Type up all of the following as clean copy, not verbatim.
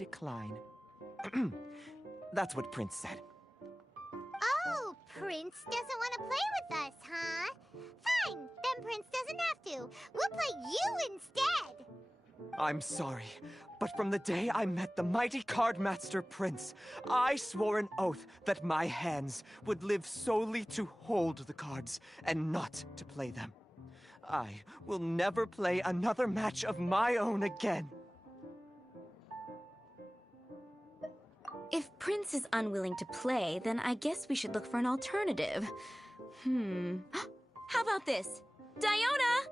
decline. That's what Prince said. Oh, Prince doesn't want to play with us, huh? Fine, then Prince doesn't have to. We'll play you instead. I'm sorry, but from the day I met the mighty card master Prince, I swore an oath that my hands would live solely to hold the cards and not to play them. I will never play another match of my own again. If Prince is unwilling to play, then I guess we should look for an alternative. How about this? Diona!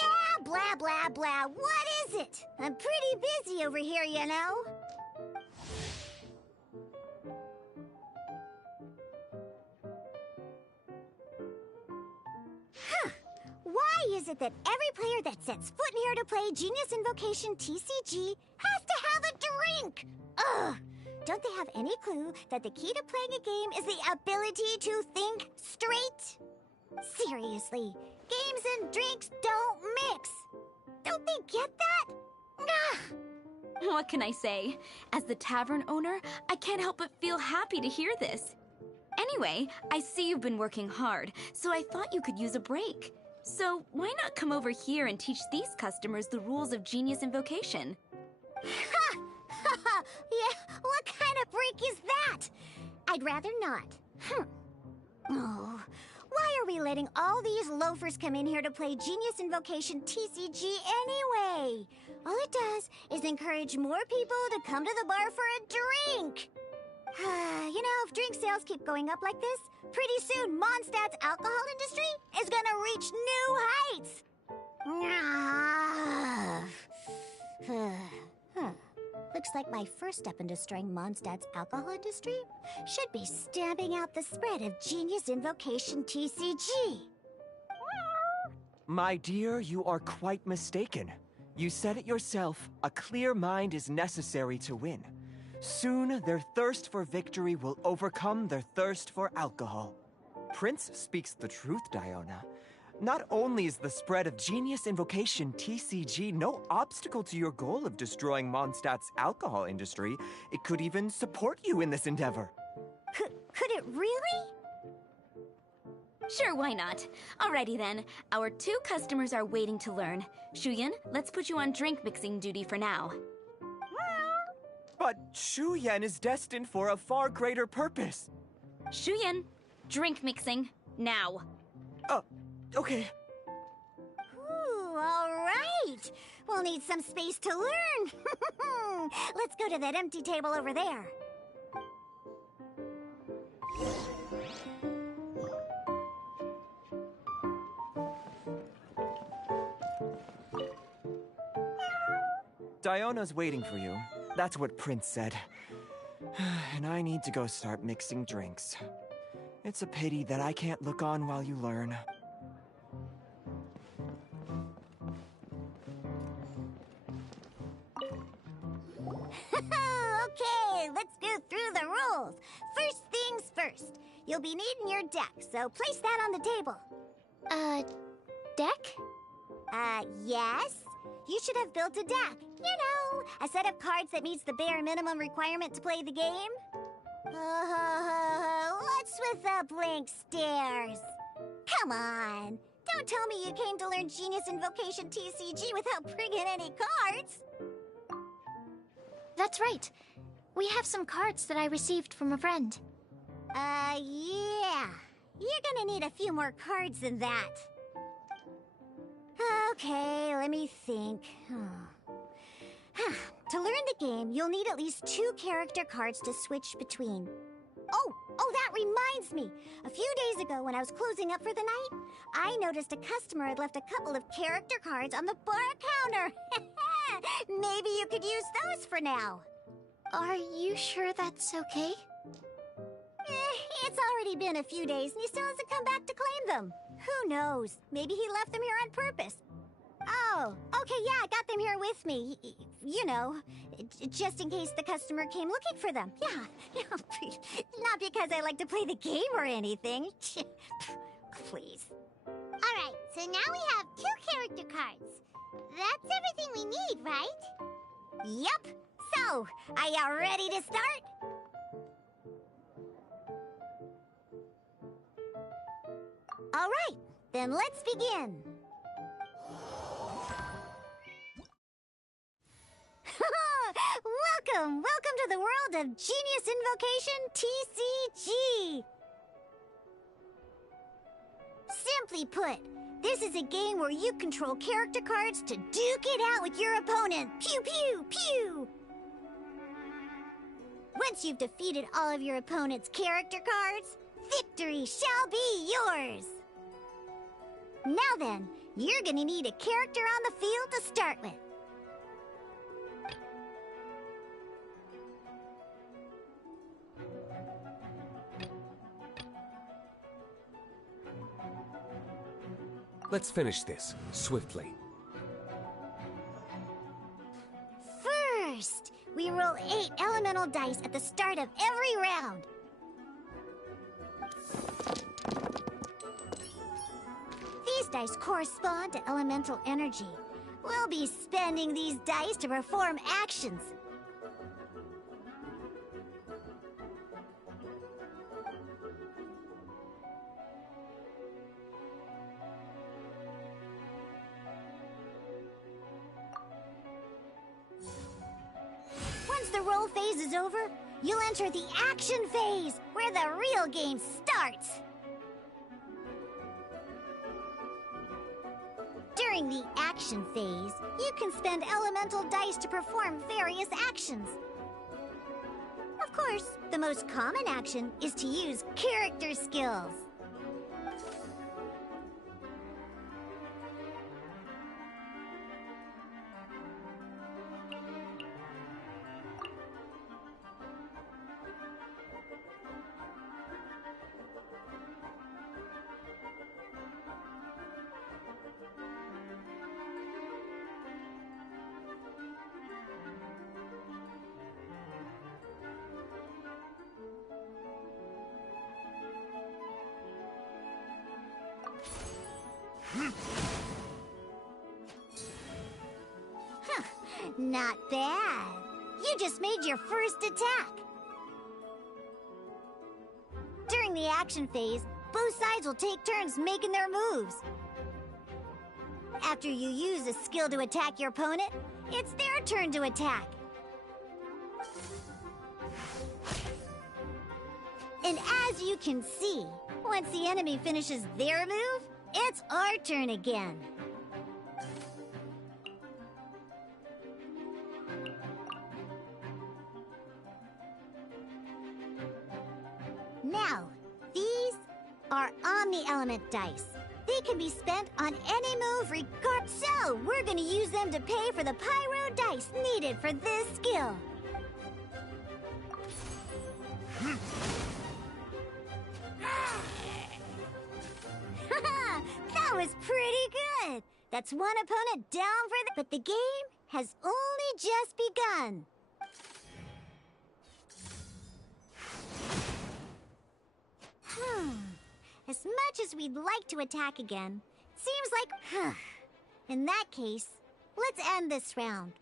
Yeah, blah, blah, blah. What is it? I'm pretty busy over here, you know. Why is it that every player that sets foot in here to play Genius Invocation TCG has to have a drink? Ugh! Don't they have any clue that the key to playing a game is the ability to think straight? Seriously, games and drinks don't mix. Don't they get that? Ugh! What can I say? As the tavern owner, I can't help but feel happy to hear this. Anyway, I see you've been working hard, so I thought you could use a break. So why not come over here and teach these customers the rules of Genius Invocation? Ha! Ha ha! Yeah, what kind of break is that? I'd rather not. Oh, why are we letting all these loafers come in here to play Genius Invocation TCG anyway? All it does is encourage more people to come to the bar for a drink. You know, if drink sales keep going up like this, pretty soon Mondstadt's alcohol industry is gonna reach new heights. Looks like my first step in destroying Mondstadt's alcohol industry should be stamping out the spread of Genius Invocation TCG. My dear, you are quite mistaken. You said it yourself, a clear mind is necessary to win. Soon, their thirst for victory will overcome their thirst for alcohol. Prince speaks the truth, Diona. Not only is the spread of Genius Invocation TCG no obstacle to your goal of destroying Mondstadt's alcohol industry, it could even support you in this endeavor. Could it really? Sure, why not? Alrighty then, our 2 customers are waiting to learn. Shuyan, let's put you on drink mixing duty for now. But Shuyan is destined for a far greater purpose. Shuyan, drink mixing, now. Okay. Ooh, all right. We'll need some space to learn. Let's go to that empty table over there. Diona's waiting for you. That's what Prince said. And I need to go start mixing drinks. It's a pity that I can't look on while you learn. Okay, let's go through the rules. First things first. You'll be needing your deck, so place that on the table. Deck? Yes. You should have built a deck. You know, a set of cards that meets the bare minimum requirement to play the game. What's with the blank stares? Come on. Don't tell me you came to learn Genius Invocation TCG without bringing any cards. That's right. We have some cards that I received from a friend. Yeah. You're gonna need a few more cards than that. Okay, let me think. To learn the game, you'll need at least 2 character cards to switch between. Oh, that reminds me. A few days ago, when I was closing up for the night, I noticed a customer had left a couple of character cards on the bar counter. Maybe you could use those for now. Are you sure that's okay? It's already been a few days and he still hasn't come back to claim them. Who knows? Maybe he left them here on purpose. Oh, okay, yeah, I got them here with me. You know, just in case the customer came looking for them. Yeah, not because I like to play the game or anything. Please. Alright, so now we have 2 character cards. That's everything we need, right? Yup. So, are you ready to start? All right, then let's begin. Welcome to the world of Genius Invocation TCG. Simply put, this is a game where you control character cards to duke it out with your opponent. Pew, pew, pew! Once you've defeated all of your opponent's character cards, victory shall be yours! Now then, you're gonna need a character on the field to start with. Let's finish this, swiftly. First, we roll 8 elemental dice at the start of every round. These dice correspond to elemental energy. We'll be spending these dice to perform actions. Once the roll phase is over, you'll enter the action phase, where the real game starts. During the action phase, you can spend elemental dice to perform various actions. Of course, the most common action is to use character skills. Not bad. You just made your first attack. During the action phase, both sides will take turns making their moves. After you use a skill to attack your opponent, it's their turn to attack. And as you can see, once the enemy finishes their move, it's our turn again. Now, these are Omni-Element dice. They can be spent on any move so we're gonna use them to pay for the Pyro dice needed for this skill. That was pretty good. That's one opponent down for the... But the game has only just begun. As much as we'd like to attack again, seems like... In that case, let's end this round.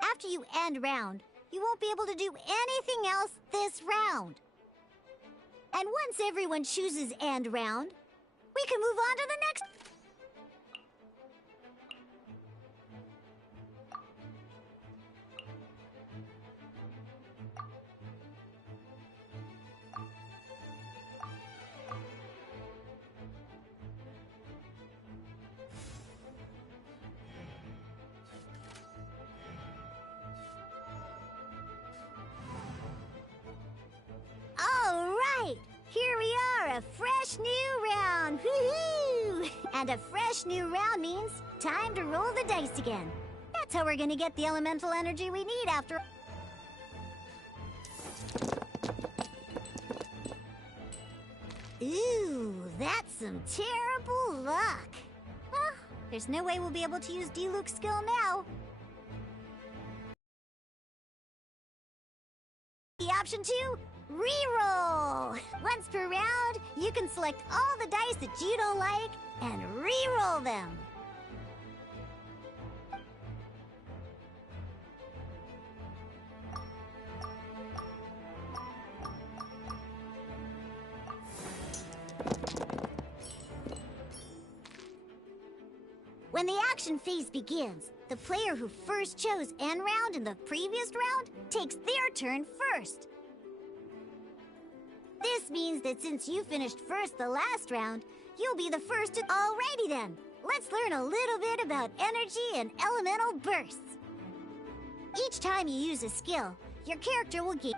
After you end round, you won't be able to do anything else this round. And once everyone chooses end round, we can move on to the next... All right, here we are, a fresh new round. Woohoo! And a fresh new round means time to roll the dice again. That's how we're gonna get the elemental energy we need after... Ooh, that's some terrible luck. Well, there's no way we'll be able to use Diluc's skill now. The option 2, reroll. Once per round, you can select all the dice that you don't like and reroll them. When the action phase begins, the player who first chose end round in the previous round takes their turn first. This means that since you finished first the last round, you'll be the first to... Alrighty then, let's learn a little bit about energy and elemental bursts. Each time you use a skill, your character will gain...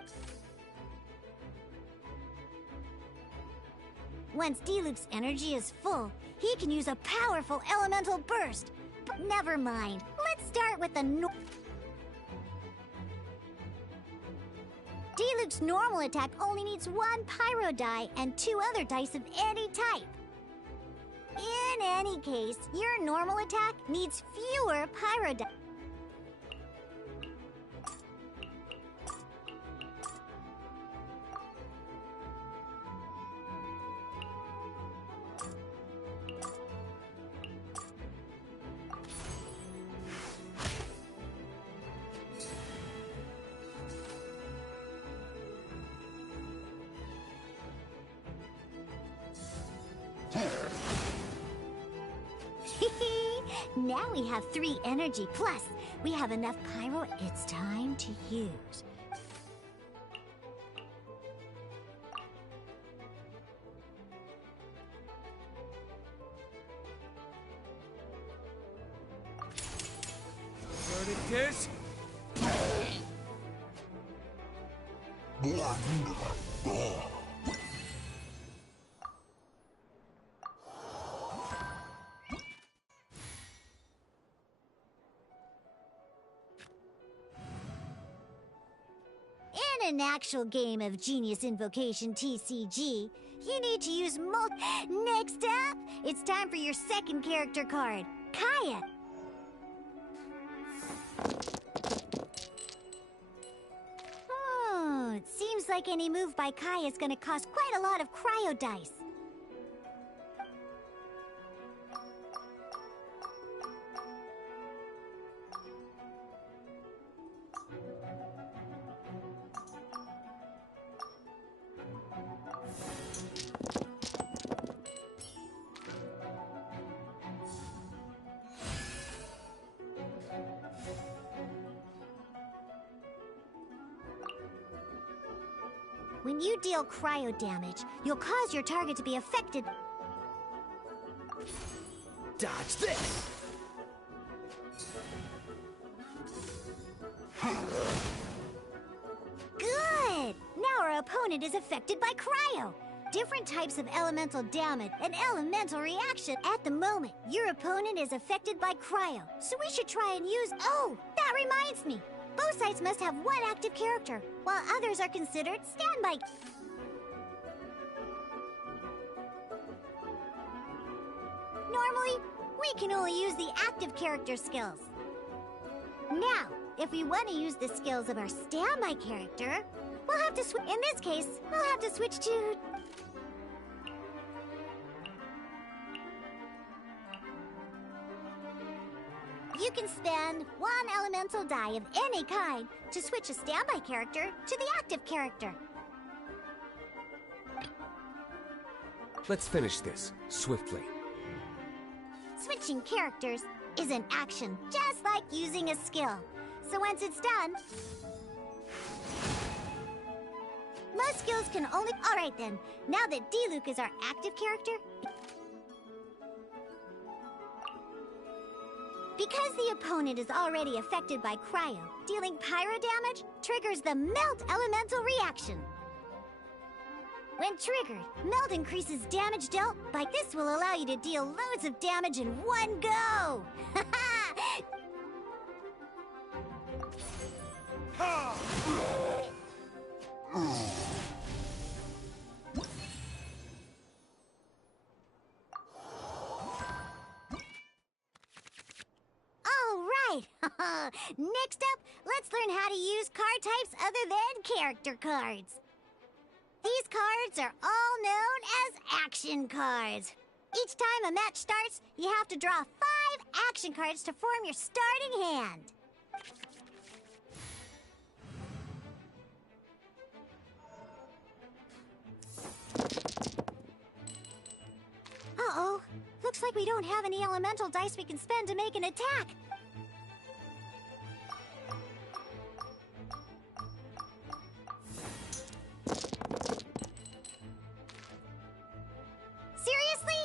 Once Diluc's energy is full, he can use a powerful elemental burst. But never mind, let's start with the Diluc's normal attack only needs 1 pyro die and 2 other dice of any type. In any case, your normal attack needs fewer pyro die. Now we have 3 energy, plus we have enough pyro. It's time to use. Verdict is... In an actual game of Genius Invocation TCG, you need to use Next up, it's time for your second character card, Kaya. It seems like any move by Kaya is gonna cost quite a lot of cryo dice. When you deal cryo damage, you'll cause your target to be affected. Dodge this! Good! Now our opponent is affected by cryo. Different types of elemental damage and elemental reaction. At the moment, your opponent is affected by cryo, so we should try and use... Oh, that reminds me! Both sides must have 1 active character, while others are considered standby. Normally, we can only use the active character skills. Now, if we want to use the skills of our standby character, we'll have to switch. In this case, we'll have to switch to... You can spend 1 elemental die of any kind to switch a standby character to the active character. Let's finish this, swiftly. Switching characters is an action, just like using a skill. So once it's done... Most skills can only... Alright then, now that Diluc is our active character... Because the opponent is already affected by cryo, dealing pyro damage triggers the Melt Elemental reaction. When triggered, Melt increases damage dealt by... This will allow you to deal loads of damage in one go! Next up, let's learn how to use card types other than character cards. These cards are all known as action cards. Each time a match starts, you have to draw 5 action cards to form your starting hand. Uh-oh. Looks like we we don't have any elemental dice we can spend to make an attack. Seriously?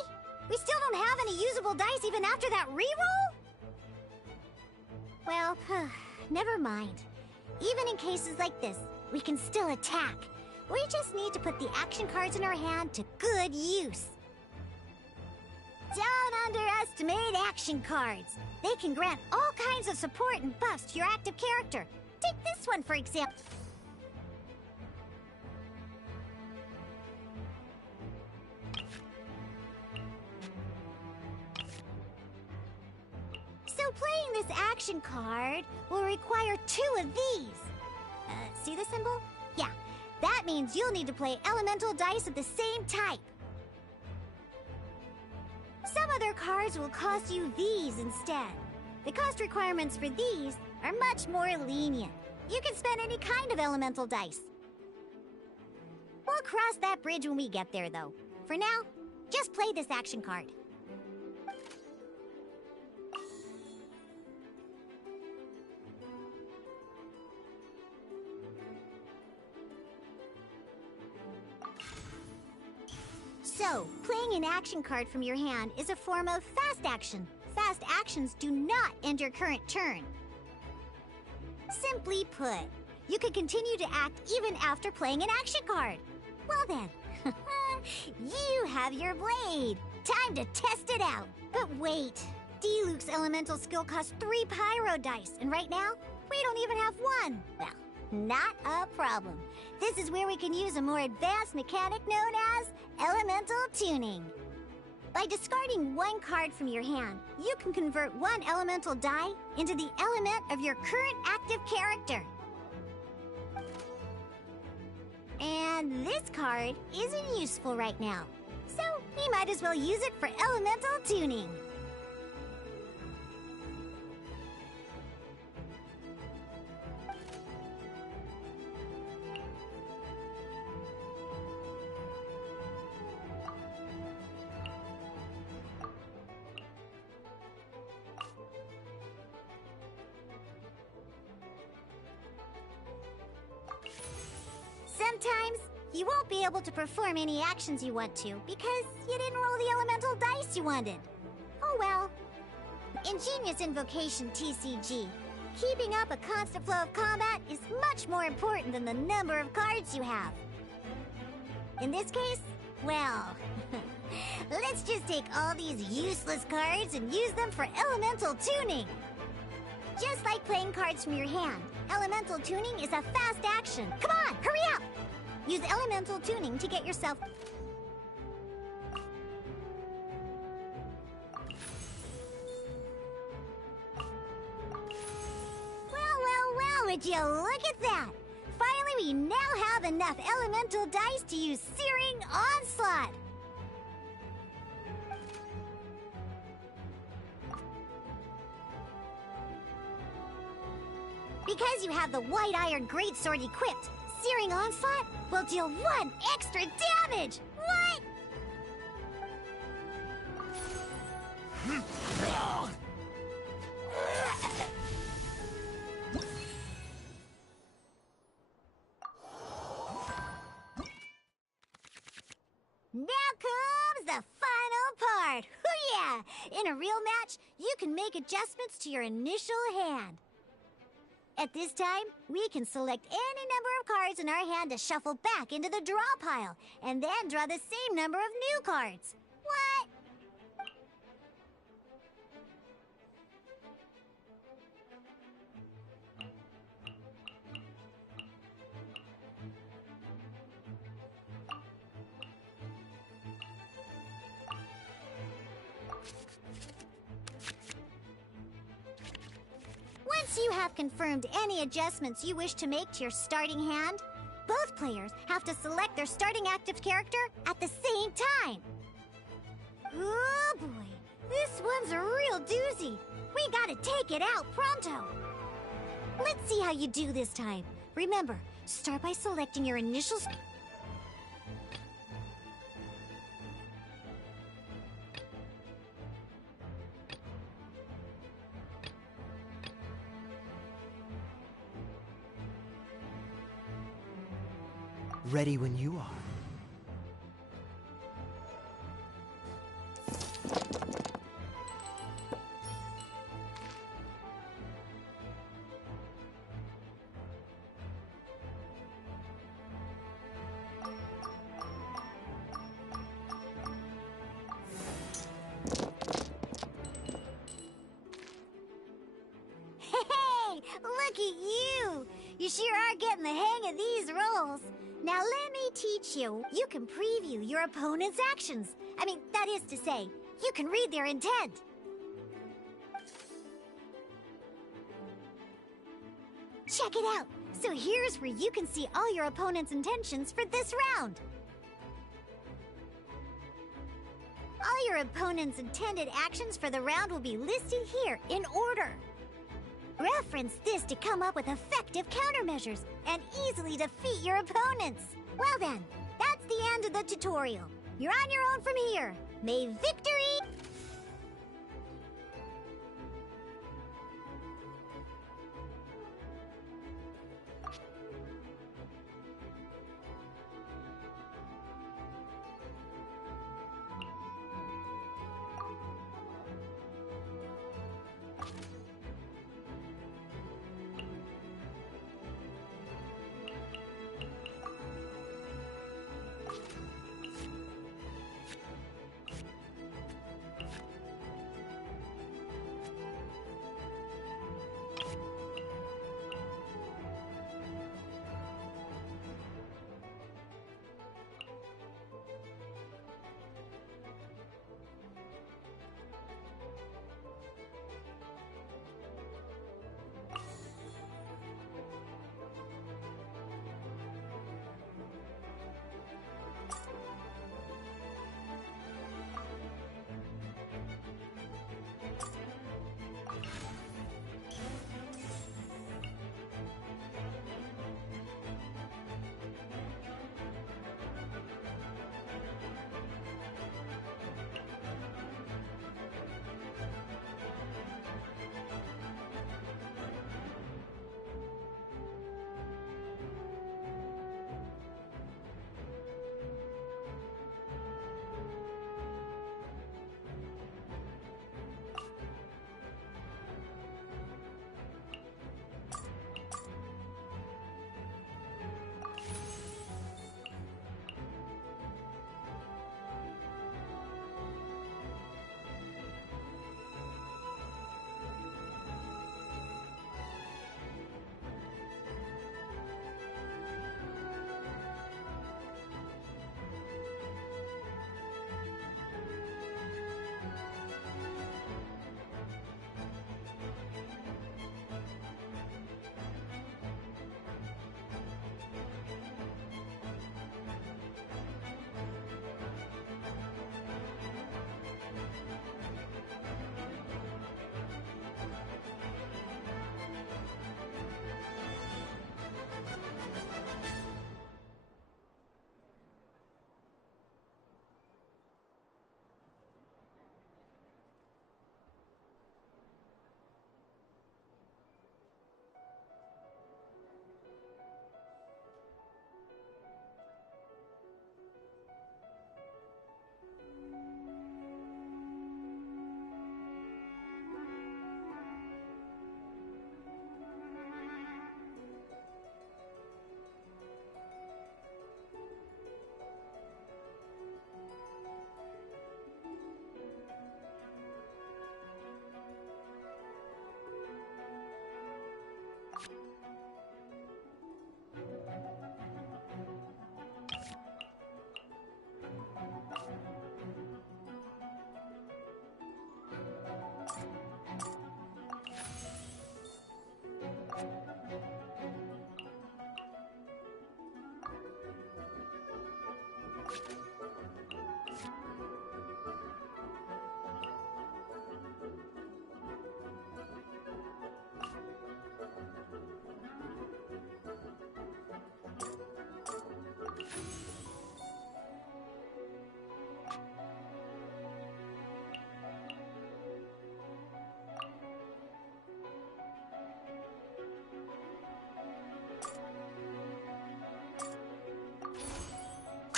We still don't have any usable dice even after that reroll? Well, never mind. Even in cases like this, we can still attack. We just need to put the action cards in our hand to good use. Don't underestimate action cards. They can grant all kinds of support and buffs to your active character. Take this one, for example. So playing this action card will require 2 of these. See the symbol? Yeah, that means you'll need to play elemental dice of the same type. Some other cards will cost you these instead. The cost requirements for these are much more lenient. You can spend any kind of elemental dice. We'll cross that bridge when we get there, though. For now, just play this action card. So, playing an action card from your hand is a form of fast action. Fast actions do not end your current turn. Simply put, you can continue to act even after playing an action card. Well then, you have your blade. Time to test it out. But wait, Diluc's elemental skill costs 3 pyro dice, and right now, we don't even have 1. Well, not a problem. This is where we can use a more advanced mechanic known as elemental tuning. By discarding 1 card from your hand, you can convert 1 elemental die into the element of your current active character. And this card isn't useful right now, so we might as well use it for elemental tuning. Sometimes, you won't be able to perform any actions you want to because you didn't roll the elemental dice you wanted. Oh well. Ingenious Invocation TCG. Keeping up a constant flow of combat is much more important than the number of cards you have. In this case, well, let's just take all these useless cards and use them for elemental tuning. Just like playing cards from your hand, elemental tuning is a fast action. Come on, hurry up! Use elemental tuning to get yourself... Well, would you look at that? Finally, we now have enough elemental dice to use Searing Onslaught. Because you have the White Iron Greatsword equipped, Searing Onslaught will deal 1 extra damage! What? Now comes the final part! Hoo-yeah! In a real match, you can make adjustments to your initial hand. At this time, we can select any number of cards in our hand to shuffle back into the draw pile, and then draw the same number of new cards. What? Once you have confirmed any adjustments you wish to make to your starting hand, both players have to select their starting active character at the same time. Oh boy, this one's a real doozy. We gotta take it out pronto. Let's see how you do this time. Remember, start by selecting your initial... Ready when you are. Hey, look at you! You sure are getting the hang of these roles. Now let me teach you. You can preview your opponent's actions. I mean, that is to say, you can read their intent. Check it out. So here's where you can see all your opponent's intentions for this round. All your opponent's intended actions for the round will be listed here in order. Reference this to come up with effective countermeasures and easily defeat your opponents. Well then, that's the end of the tutorial. You're on your own from here. May victory...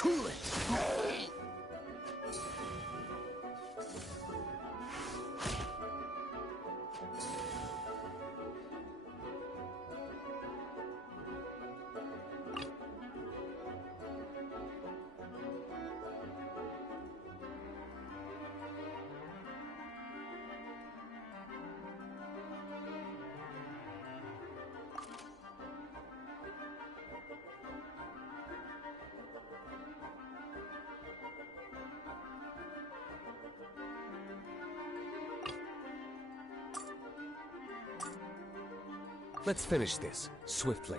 Cool it. Let's finish this, swiftly.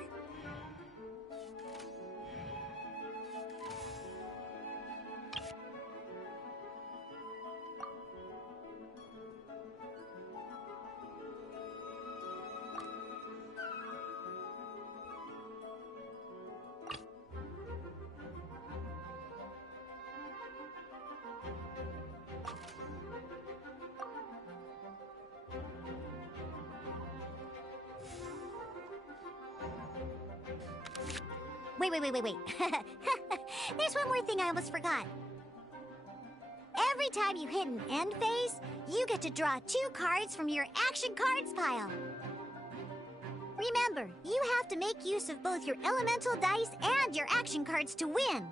Wait. There's one more thing I almost forgot. Every time you hit an end phase, you get to draw 2 cards from your action cards pile. Remember, you have to make use of both your elemental dice and your action cards to win.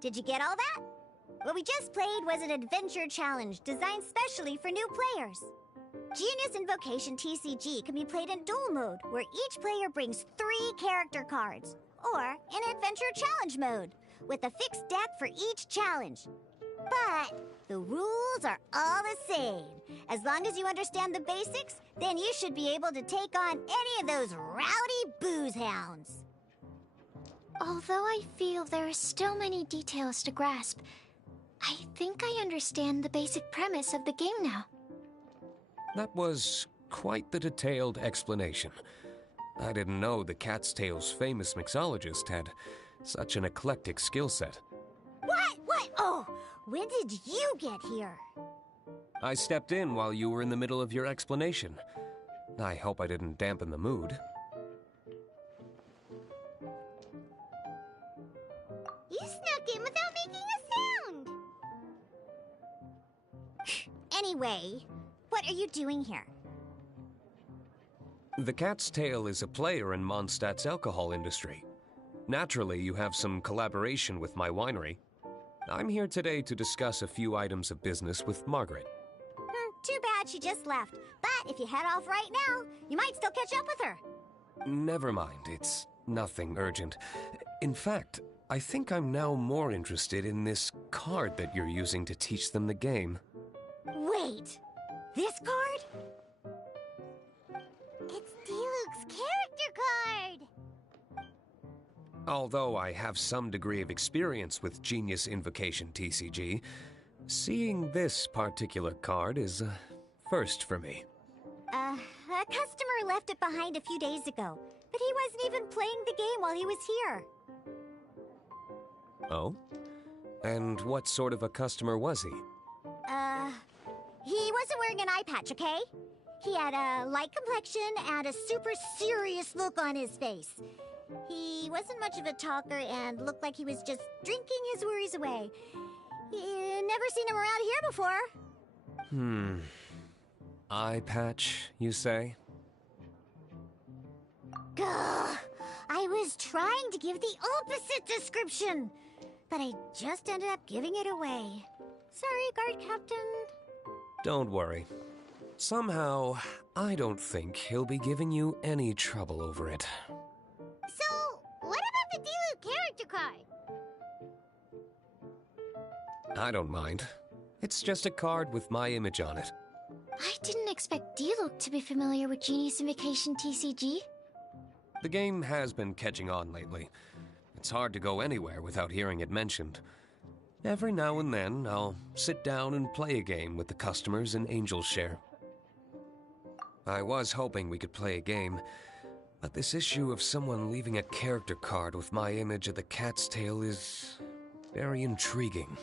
Did you get all that? What we just played was an adventure challenge designed specially for new players. Genius Invocation TCG can be played in duel mode, where each player brings 3 character cards, or in adventure challenge mode, with a fixed deck for each challenge. But the rules are all the same. As long as you understand the basics, then you should be able to take on any of those rowdy booze hounds. Although I feel there are still many details to grasp, I think I understand the basic premise of the game now. That was quite the detailed explanation. I didn't know the Cat's Tail's famous mixologist had such an eclectic skill set. What? Oh, when did you get here? I stepped in while you were in the middle of your explanation. I hope I didn't dampen the mood. You snuck in without making a sound! Anyway, what are you doing here? The Cat's Tail is a player in Mondstadt's alcohol industry. Naturally, you have some collaboration with my winery. I'm here today to discuss a few items of business with Margaret. Too bad she just left. But if you head off right now, you might still catch up with her. Never mind, it's nothing urgent. In fact, I think I'm now more interested in this card that you're using to teach them the game. Wait, this card? It's Diluc's character card! Although I have some degree of experience with Genius Invocation TCG, seeing this particular card is a first for me. A customer left it behind a few days ago, but he wasn't even playing the game while he was here. Oh? And what sort of a customer was he? He wasn't wearing an eye patch, okay? He had a light complexion and a super serious look on his face. He wasn't much of a talker and looked like he was just drinking his worries away. Never seen him around here before. Eye patch, you say? Gah! I was trying to give the opposite description, but I just ended up giving it away. Sorry, guard captain. Don't worry. Somehow, I don't think he'll be giving you any trouble over it. So, what about the Diluc character card? I don't mind. It's just a card with my image on it. I didn't expect Diluc to be familiar with Genius Invocation TCG. The game has been catching on lately. It's hard to go anywhere without hearing it mentioned. Every now and then, I'll sit down and play a game with the customers in Angel's Share. I was hoping we could play a game, but this issue of someone leaving a character card with my image of the Cat's Tail is very intriguing.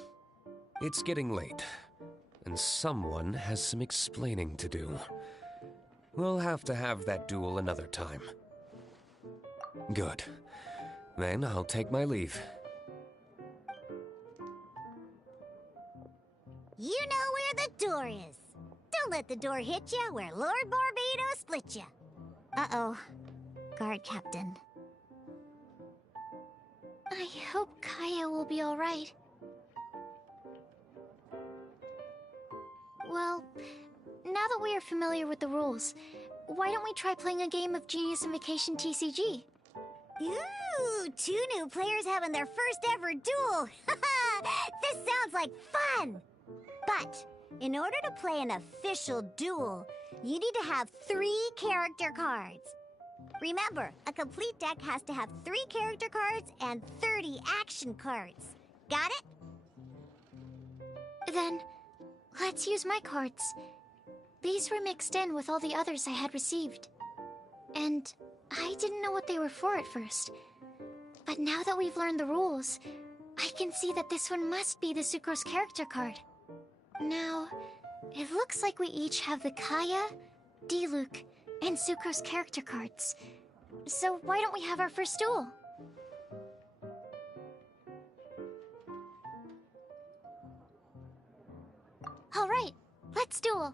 It's getting late, and someone has some explaining to do. We'll have to have that duel another time. Good. Then I'll take my leave. You know where the door is. Don't let the door hit you where Lord Barbados split you. Uh-oh. Guard captain. I hope Kaya will be alright. Well, now that we are familiar with the rules, why don't we try playing a game of Genius Invocation TCG? Ooh, 2 new players having their first ever duel. This sounds like fun. But in order to play an official duel, you need to have 3 character cards. Remember, a complete deck has to have 3 character cards and 30 action cards. Got it? Then, let's use my cards. These were mixed in with all the others I had received. And I didn't know what they were for at first. But now that we've learned the rules, I can see that this one must be the Sucrose character card. Now, it looks like we each have the Kaya, Diluc, and Sucrose character cards. So why don't we have our first duel? Alright, let's duel.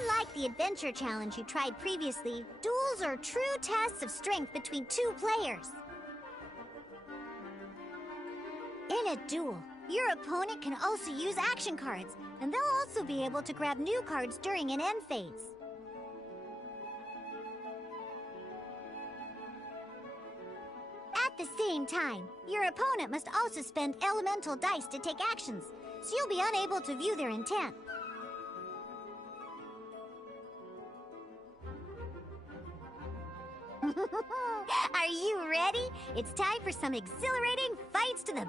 Unlike the adventure challenge you tried previously, duels are true tests of strength between two players. In a duel, your opponent can also use action cards, and they'll also be able to grab new cards during an end phase. At the same time, your opponent must also spend elemental dice to take actions, so you'll be unable to view their intent. Are you ready? It's time for some exhilarating fights to the...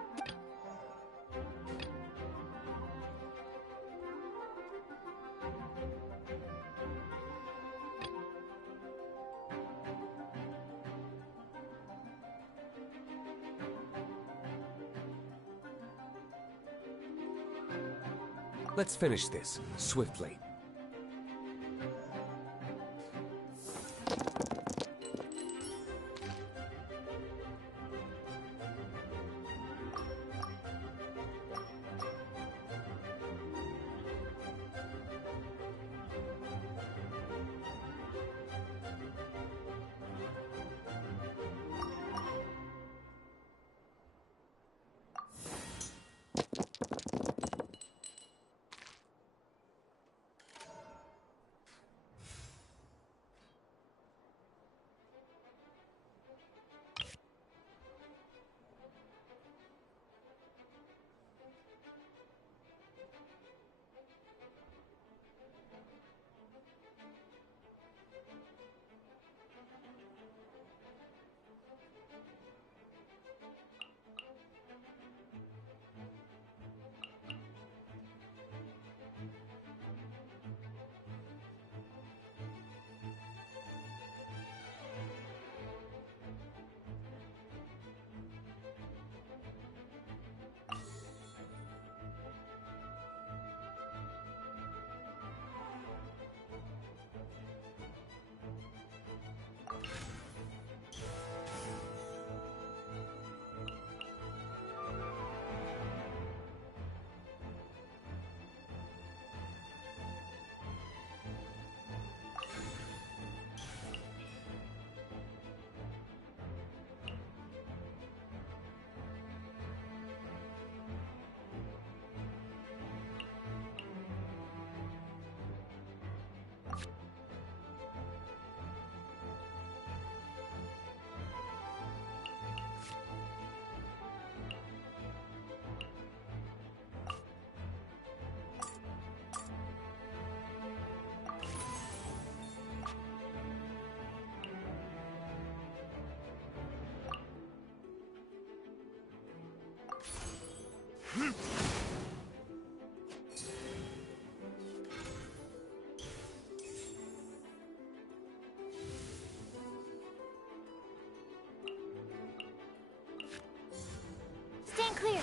Let's finish this, swiftly. Stand clear!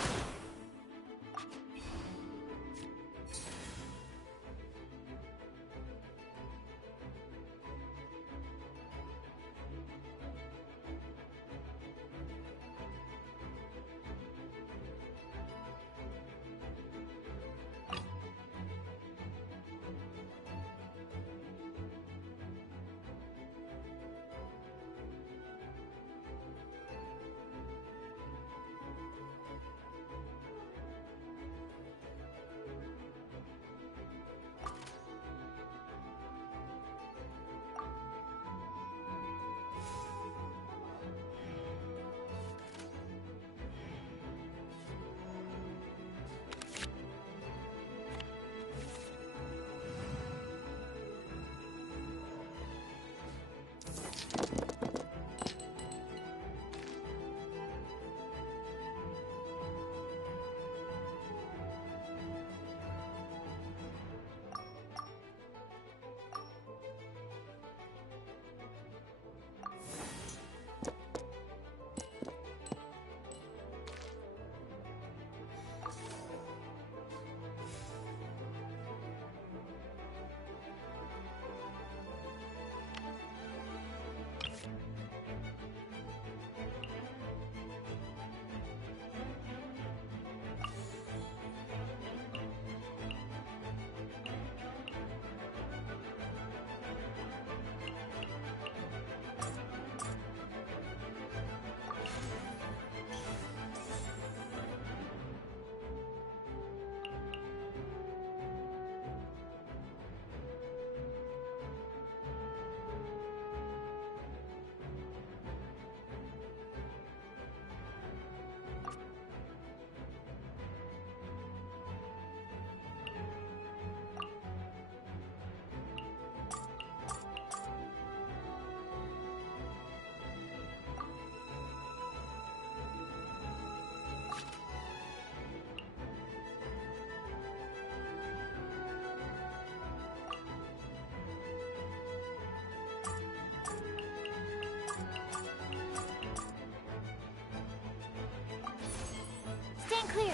Stand clear.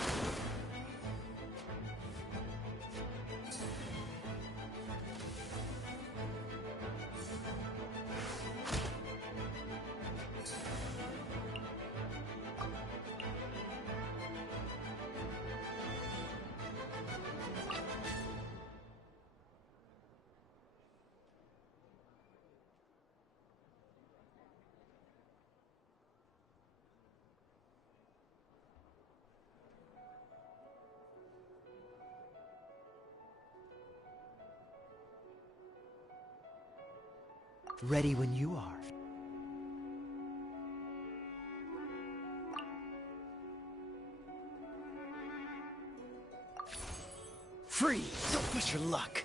Ready when you are. Free! Don't push your luck!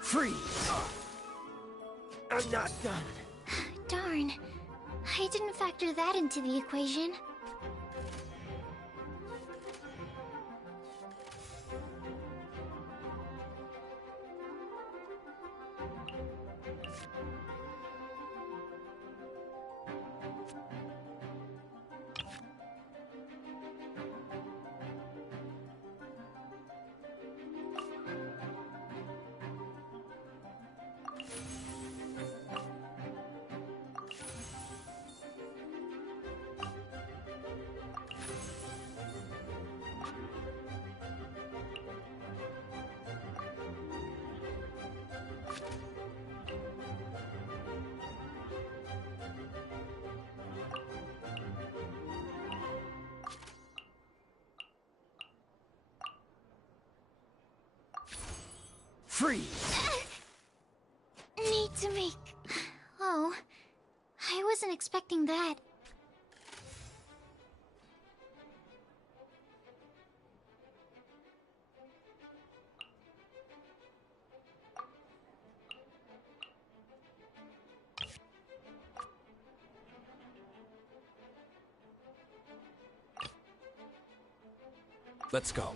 Freeze! I'm not done. Darn. I didn't factor that into the equation. Freeze! Need to make... Oh, I wasn't expecting that. Let's go.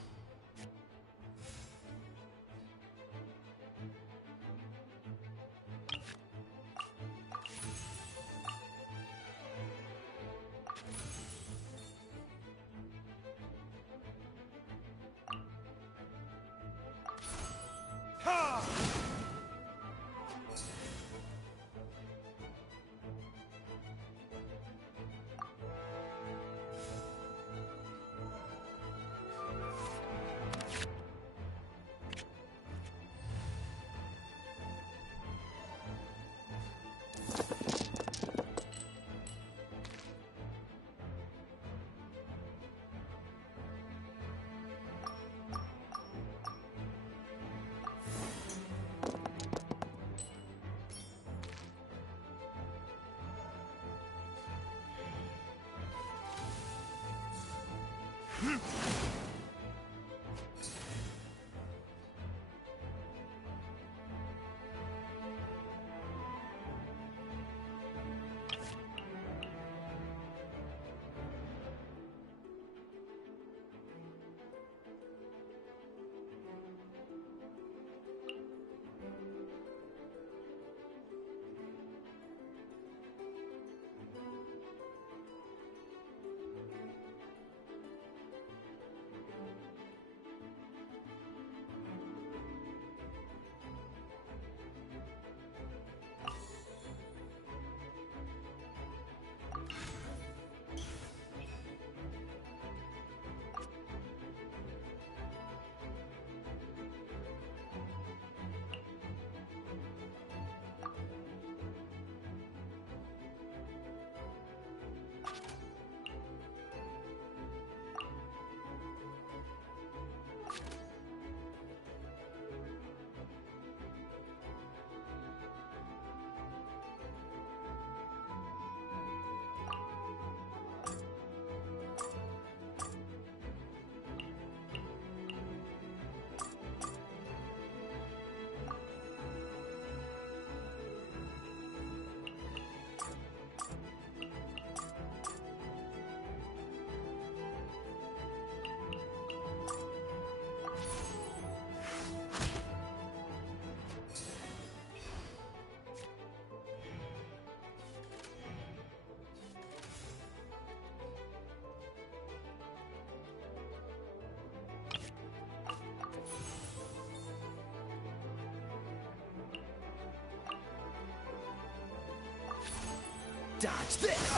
dodge this!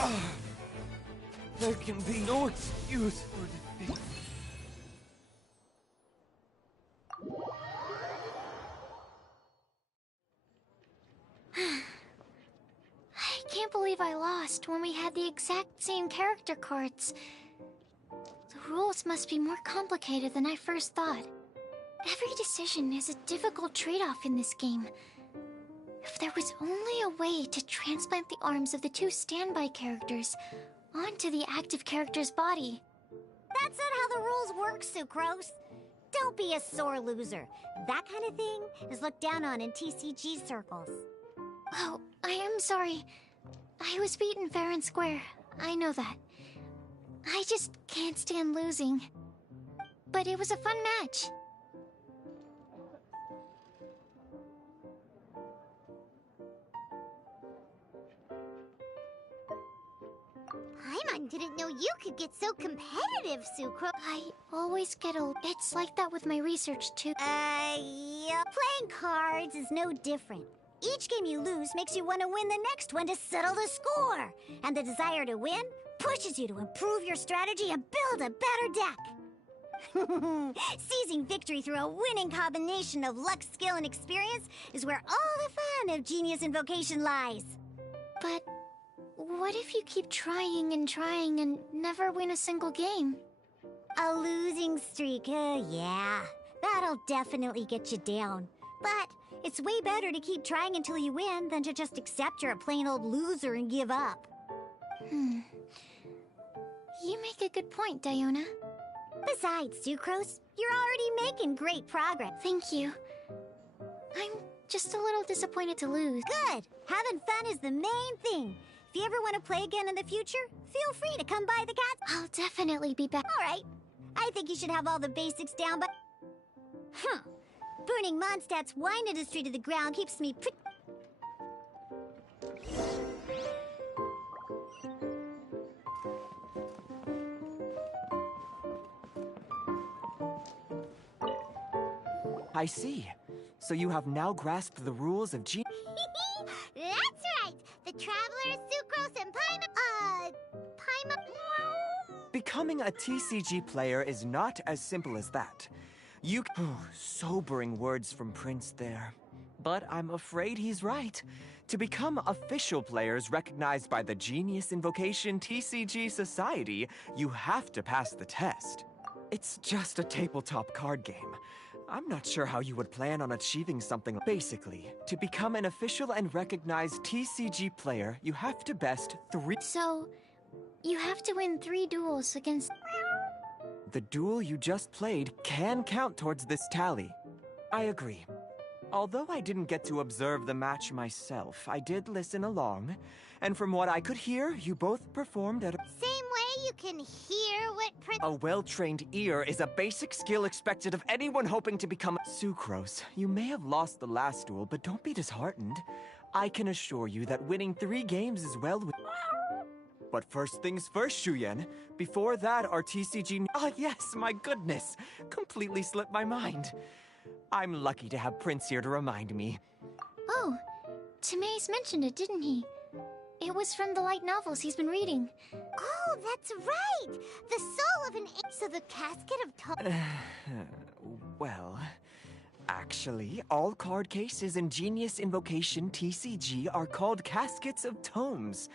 There can be no excuse for defeat. I can't believe I lost when we had the exact same character cards. The rules must be more complicated than I first thought. Every decision is a difficult trade-off in this game. If there was only a way to transplant the arms of the two standby characters onto the active character's body. That's not how the rules work, Sucrose. Don't be a sore loser. That kind of thing is looked down on in TCG circles. Oh, I am sorry. I was beaten fair and square. I know that. I just can't stand losing. But it was a fun match. Paimon didn't know you could get so competitive, Sucrose. I always get a... It's like that with my research, too. Yeah. Playing cards is no different. Each game you lose makes you want to win the next one to settle the score. And the desire to win pushes you to improve your strategy and build a better deck. Seizing victory through a winning combination of luck, skill, and experience is where all the fun of Genius Invocation lies. But what if you keep trying and never win a single game? A losing streak, yeah. That'll definitely get you down. But it's way better to keep trying until you win than to just accept you're a plain old loser and give up. You make a good point, Diona. Besides, Sucrose, you're already making great progress. Thank you. I'm just a little disappointed to lose. Good! Having fun is the main thing. If you ever want to play again in the future, feel free to come by the cat. I'll definitely be back. All right. I think you should have all the basics down, but... Burning Mondstadt's wine industry to the ground keeps me pretty... I see. So you have now grasped the rules of G... That's right! The Traveler, Sucrose, and Paimon... Becoming a TCG player is not as simple as that. Sobering words from Prince there. But I'm afraid he's right. To become official players recognized by the Genius Invocation TCG Society, you have to pass the test. It's just a tabletop card game. I'm not sure how you would plan on achieving something. Basically, to become an official and recognized TCG player, you have to best 3... So, you have to win 3 duels against... The duel you just played can count towards this tally. I agree. Although I didn't get to observe the match myself, I did listen along, and from what I could hear, you both performed at a... Same way you can hear what A well-trained ear is a basic skill expected of anyone hoping to become... Sucrose, you may have lost the last duel, but don't be disheartened. I can assure you that winning 3 games is well with... But first things first, Shuyen. Before that, our TCG... Ah, yes, my goodness. Completely slipped my mind. I'm lucky to have Prince here to remind me. Oh, Timaeus mentioned it, didn't he? It was from the light novels he's been reading. Oh, that's right! The soul of an... So the casket of Tomes... Well... Actually, all card cases in Genius Invocation TCG are called Caskets of Tomes.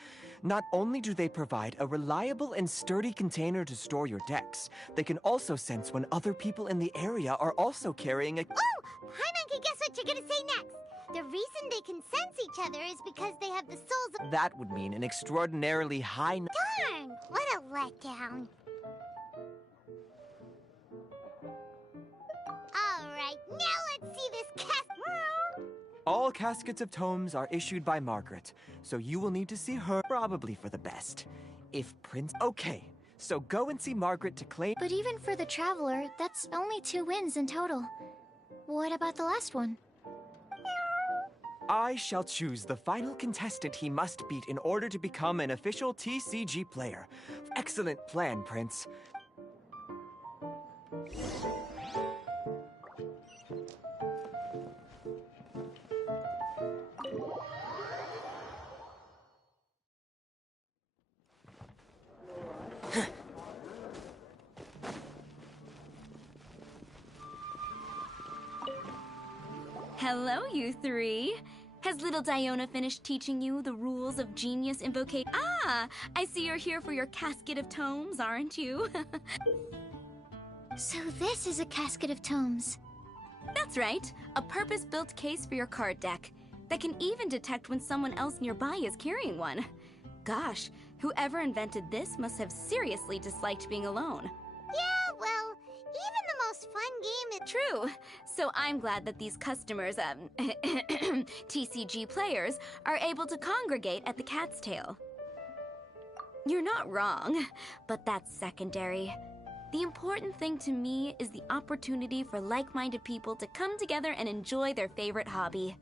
Not only do they provide a reliable and sturdy container to store your decks, they can also sense when other people in the area are also carrying a... Oh! Paimon can guess what you're gonna say next! The reason they can sense each other is because they have the souls of... That would mean an extraordinarily high... Darn! What a letdown. Alright, now let's see this casket... All Caskets of Tomes are issued by Margaret, so you will need to see her, probably for the best. If Prince... Okay, so go and see Margaret to claim... But even for the Traveler, that's only 2 wins in total. What about the last one? I shall choose the final contestant he must beat in order to become an official TCG player. Excellent plan, Prince. Hello, you three. Has little Diona finished teaching you the rules of genius invocation? Ah, I see you're here for your casket of tomes, aren't you? So this is a casket of tomes. That's right, a purpose-built case for your card deck that can even detect when someone else nearby is carrying one. Gosh, whoever invented this must have seriously disliked being alone. Yeah, well, even the most fun game is... True. So I'm glad that these customers, TCG players, are able to congregate at the Cat's Tail. You're not wrong, but that's secondary. The important thing to me is the opportunity for like-minded people to come together and enjoy their favorite hobby.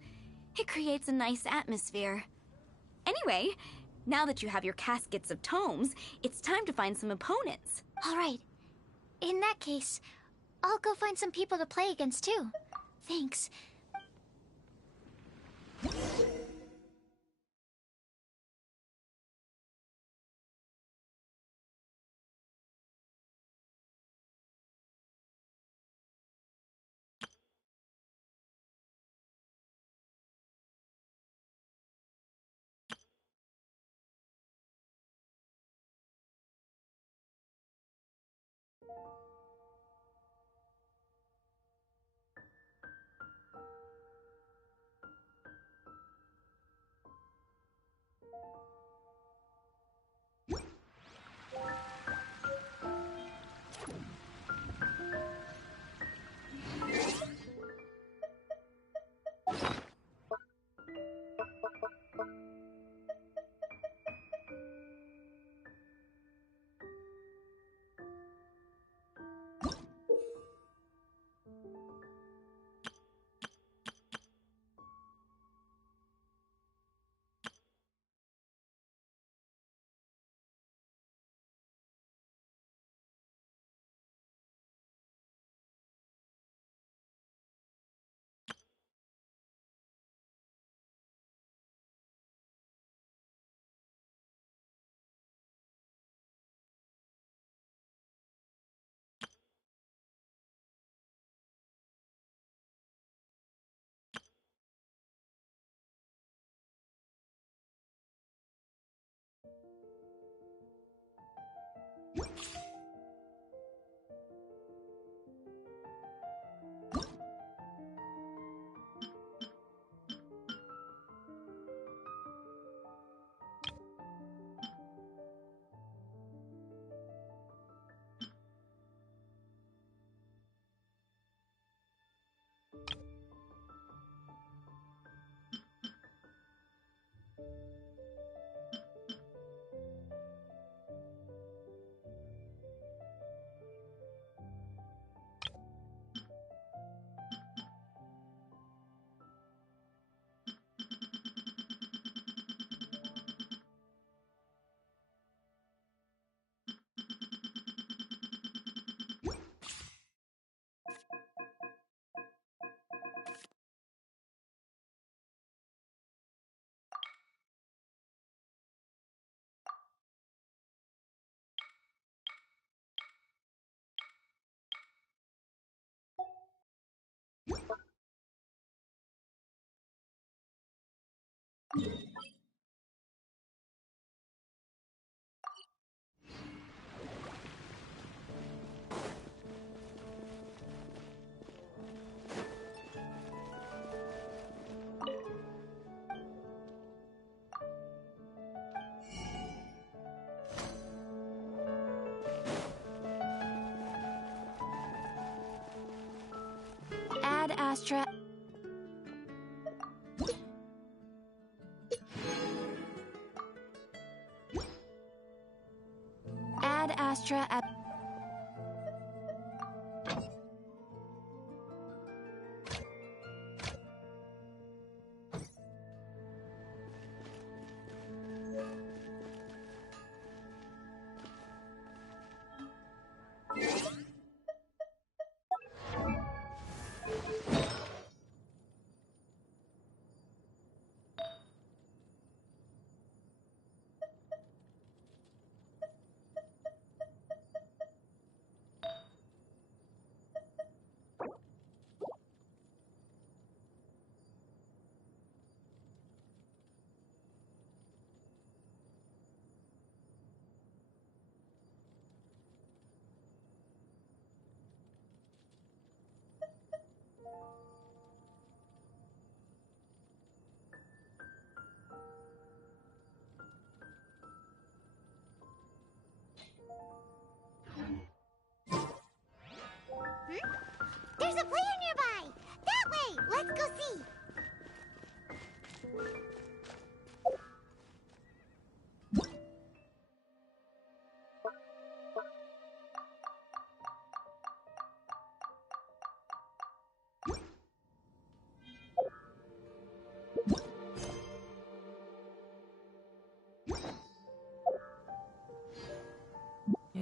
It creates a nice atmosphere. Anyway, now that you have your caskets of tomes, it's time to find some opponents. All right. In that case, I'll go find some people to play against too. Thanks. Ad Astra. Ad Astra.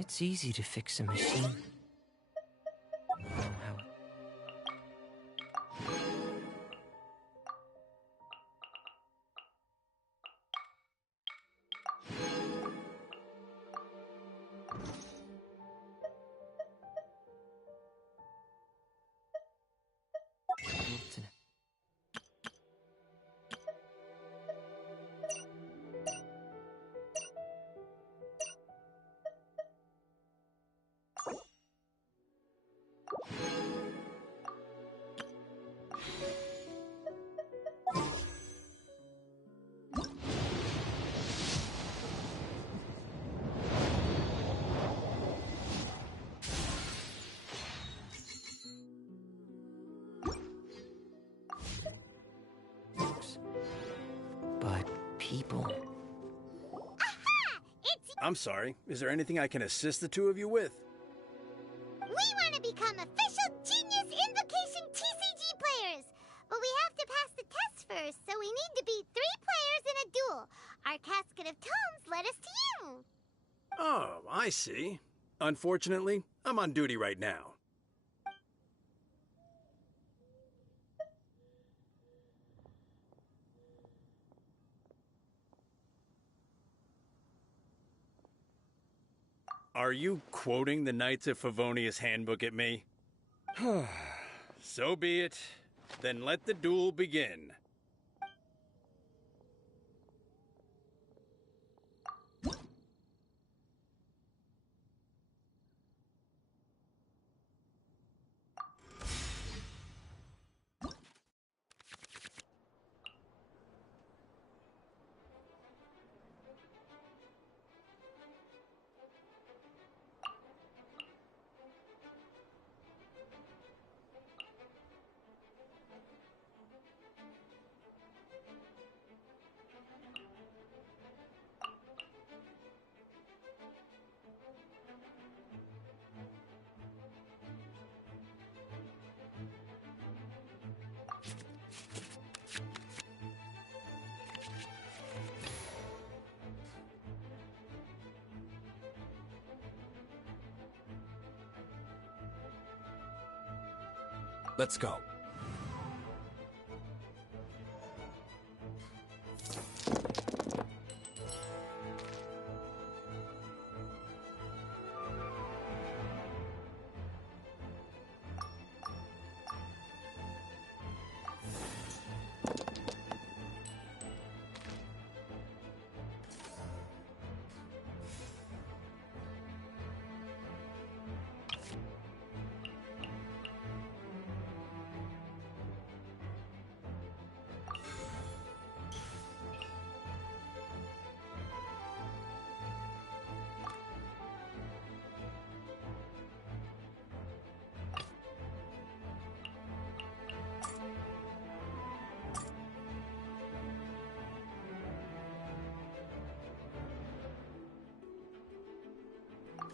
It's easy to fix a machine. Know how to but people. Aha! It's... I'm sorry. Is there anything I can assist the two of you with? We want to become official Genius Invocation TCG players! But we have to pass the tests first, so we need to beat 3 players in a duel. Our casket of tomes led us to you. Oh, I see. Unfortunately, I'm on duty right now. Are you quoting the Knights of Favonius handbook at me? So be it. Then let the duel begin. Let's go.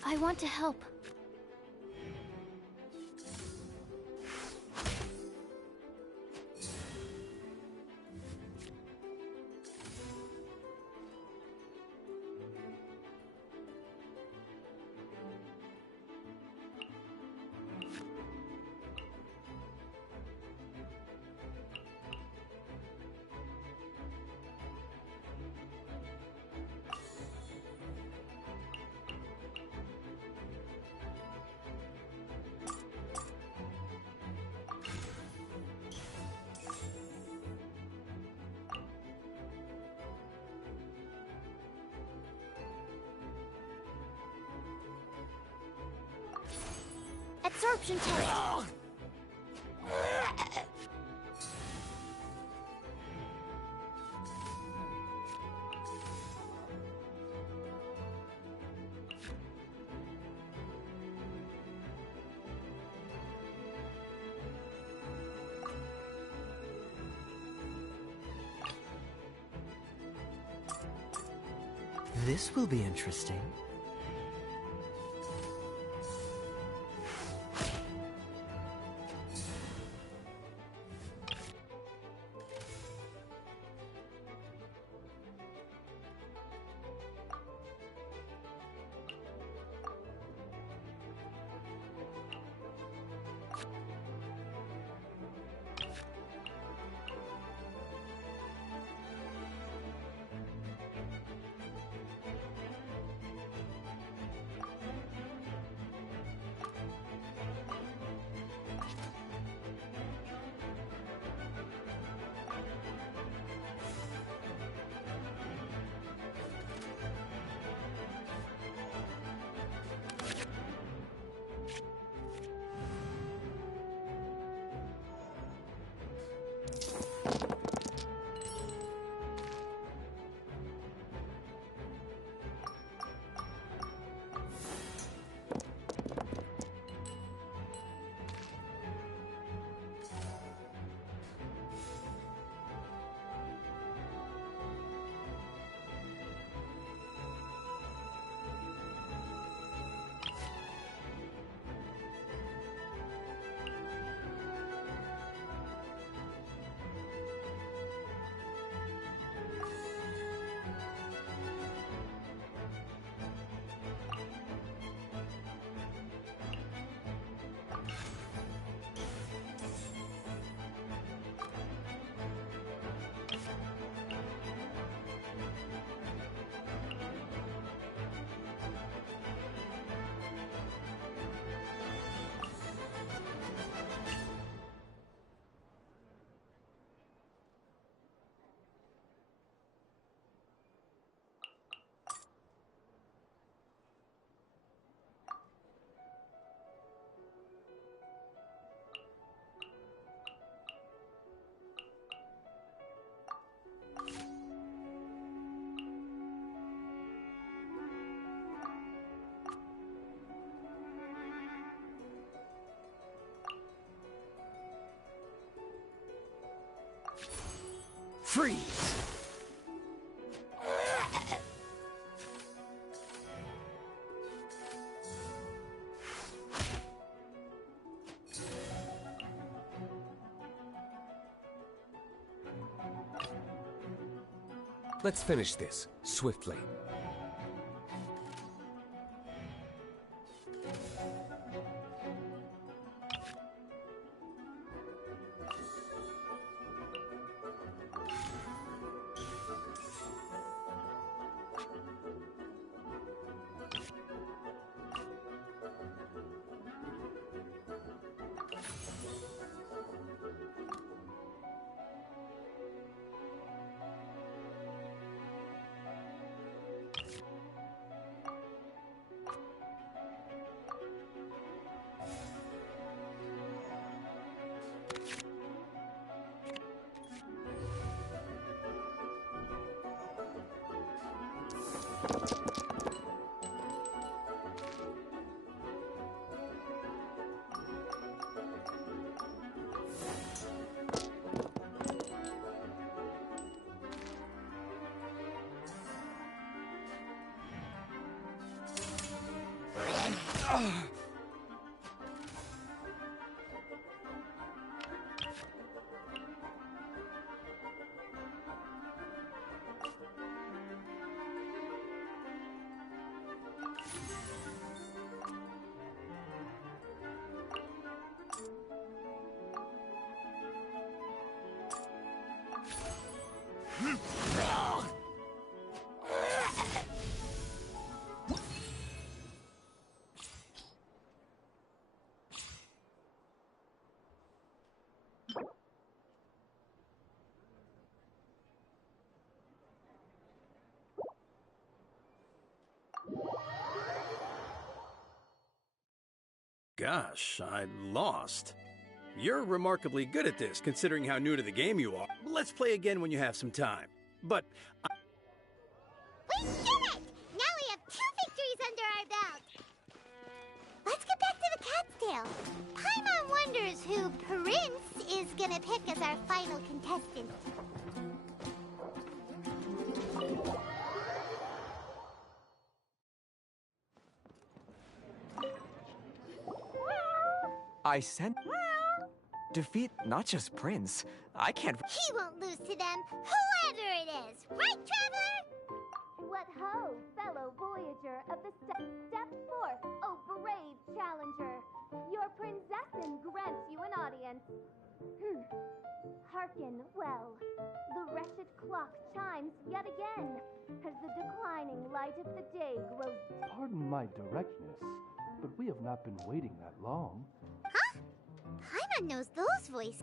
I want to help. Absorption test. This will be interesting. Freeze! Let's finish this, swiftly. Gosh, I lost. You're remarkably good at this, considering how new to the game you are. Let's play again when you have some time. But We did it! Now we have 2 victories under our belt. Let's get back to the cat's tail. Paimon wonders who Prince is gonna pick as our final contestant. I sent... Defeat not just Prince. I can't... He won't lose to them, whoever it is. Right, Traveler? What ho, fellow voyager of the step forth, O brave challenger. Your princessin grants you an audience. Hearken well. The wretched clock chimes yet again, as the declining light of the day grows. Pardon my directness, but we have not been waiting that long. Huh? Paimon knows those voices.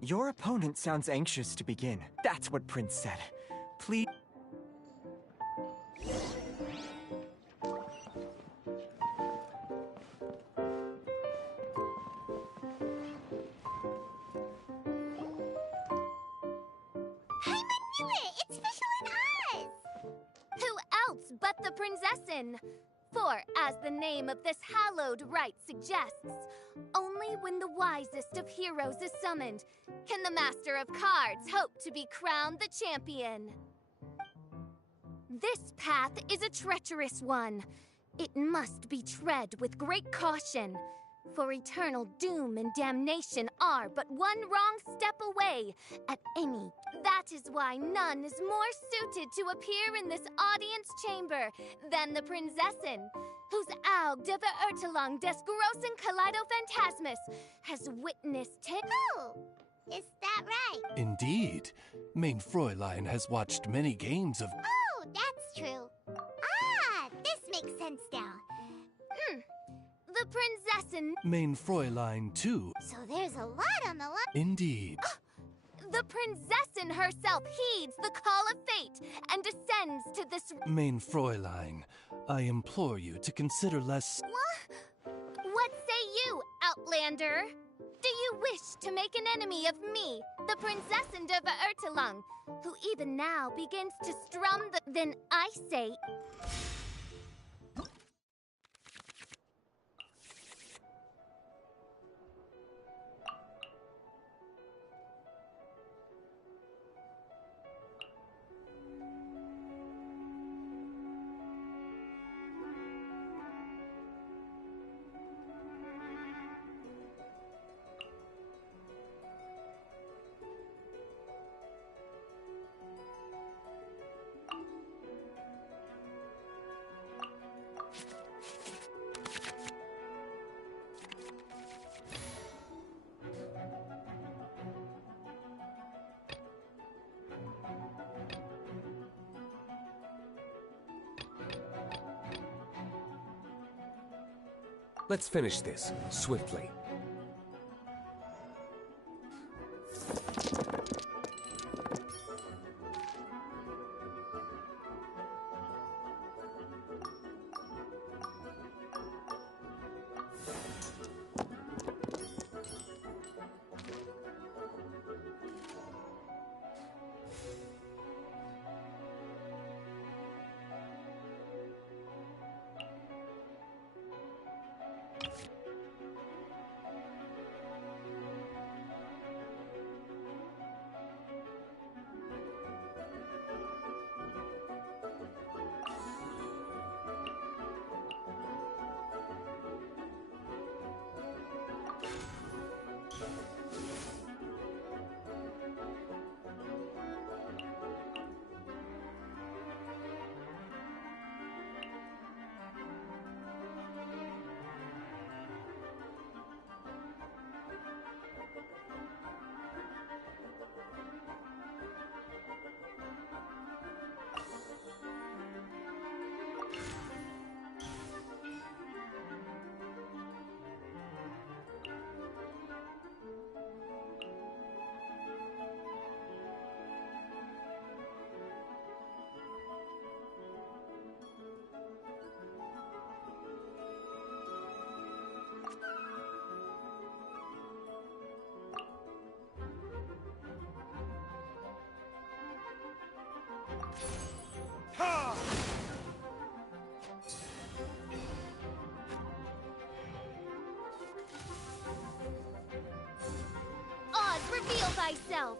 Your opponent sounds anxious to begin. That's what Prince said. Please... Paimon knew it! It's Fischl and Oz! Who else but the princessin? For, as the name of this hallowed rite suggests, only when the wisest of heroes is summoned can the master of cards hope to be crowned the champion. This path is a treacherous one. It must be tread with great caution, for eternal doom and damnation are but one wrong step away at any. That is why none is more suited to appear in this audience chamber than the princessin, whose Aug de Verurtelung des großen Kaleido-Phantasmus has witnessed it. Oh, is that right? Indeed. Main Fräulein has watched many games of... Oh, that's true. Ah, this makes sense now. The princessin... Main Fräulein, too. So there's a lot on the line. Indeed. The princessin herself heeds the call of fate and descends to this... Main Fräulein, I implore you to consider less... What say you, Outlander? Do you wish to make an enemy of me, the princessin de Verurtelung, who even now begins to strum the... Then I say... Let's finish this, swiftly. Oz, reveal thyself!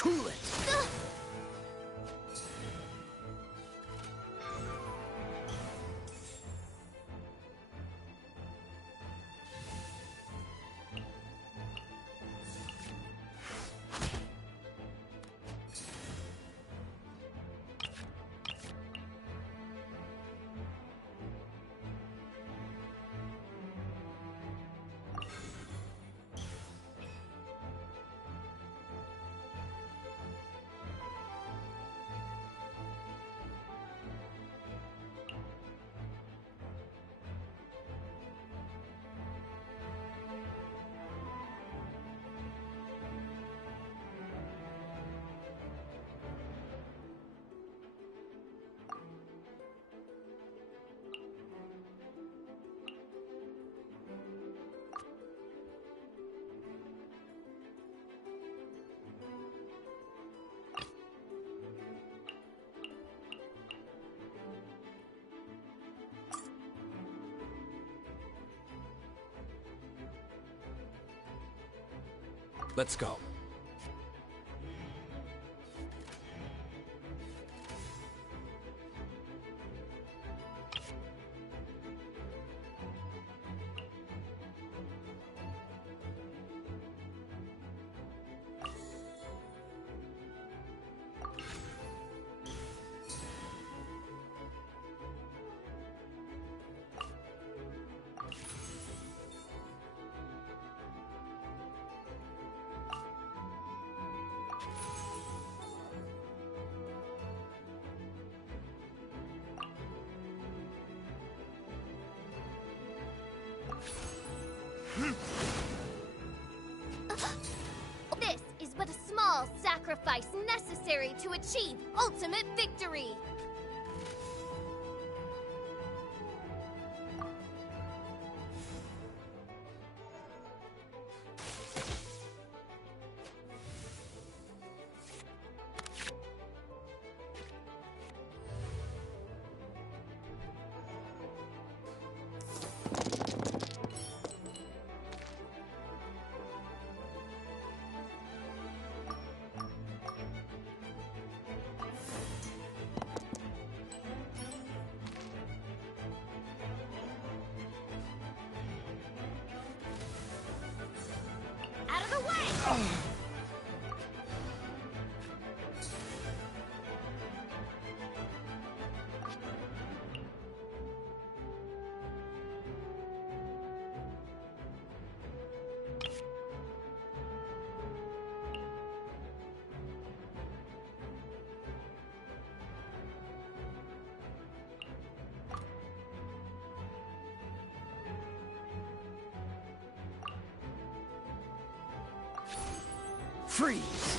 Cool it! Let's go. This is but a small sacrifice necessary to achieve ultimate victory. Out of the way! Freeze!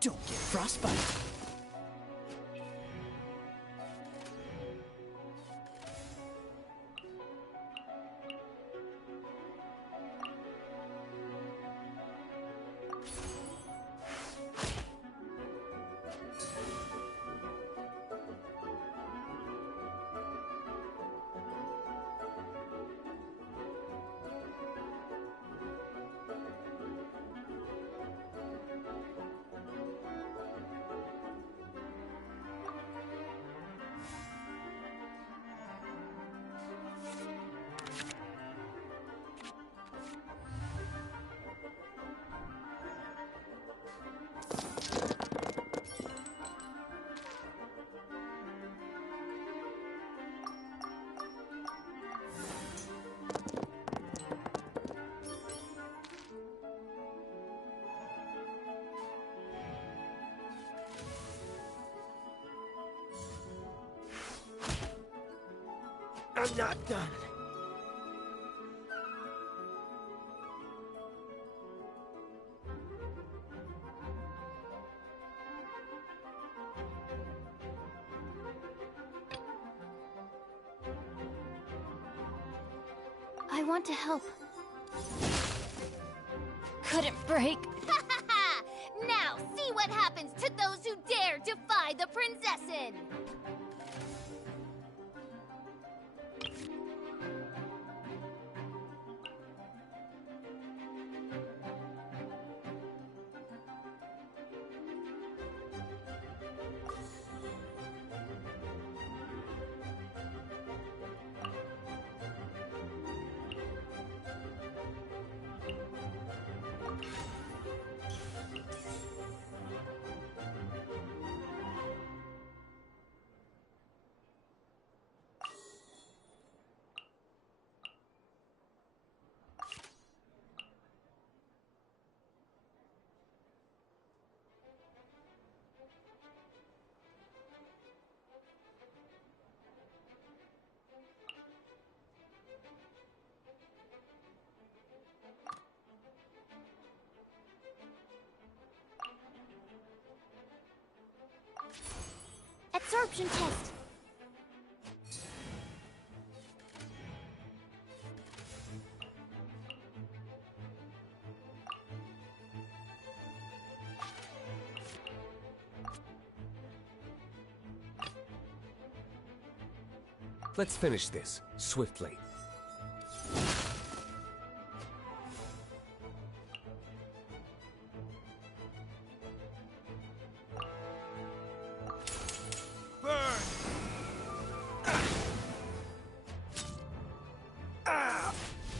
Don't get frostbite. I'm not done. I want to help. Couldn't break. Now see what happens to those who dare defy the Princessin! absorption test. Let's finish this, swiftly.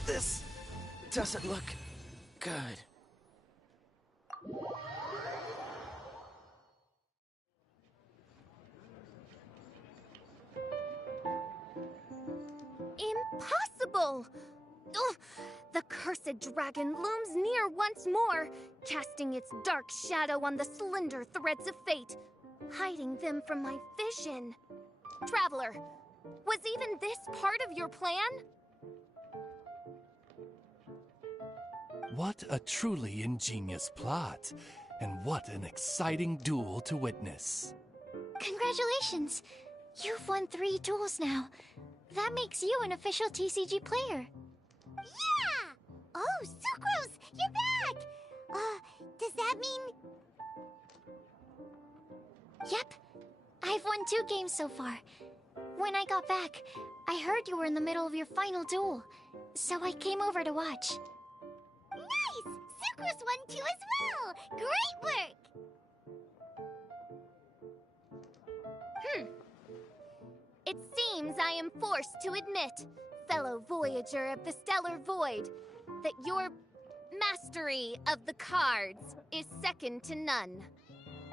This doesn't look good. Impossible! Ugh, the cursed dragon looms near once more, casting its dark shadow on the slender threads of fate, hiding them from my vision. Traveler, was even this part of your plan? What a truly ingenious plot, and what an exciting duel to witness. Congratulations! You've won 3 duels now. That makes you an official TCG player. Yeah! Oh, Sucrose, you're back! Does that mean... Yep. I've won 2 games so far. When I got back, I heard you were in the middle of your final duel, so I came over to watch. Nice! Sucrose won too as well! Great work! It seems I am forced to admit, fellow voyager of the stellar void, that your mastery of the cards is second to none.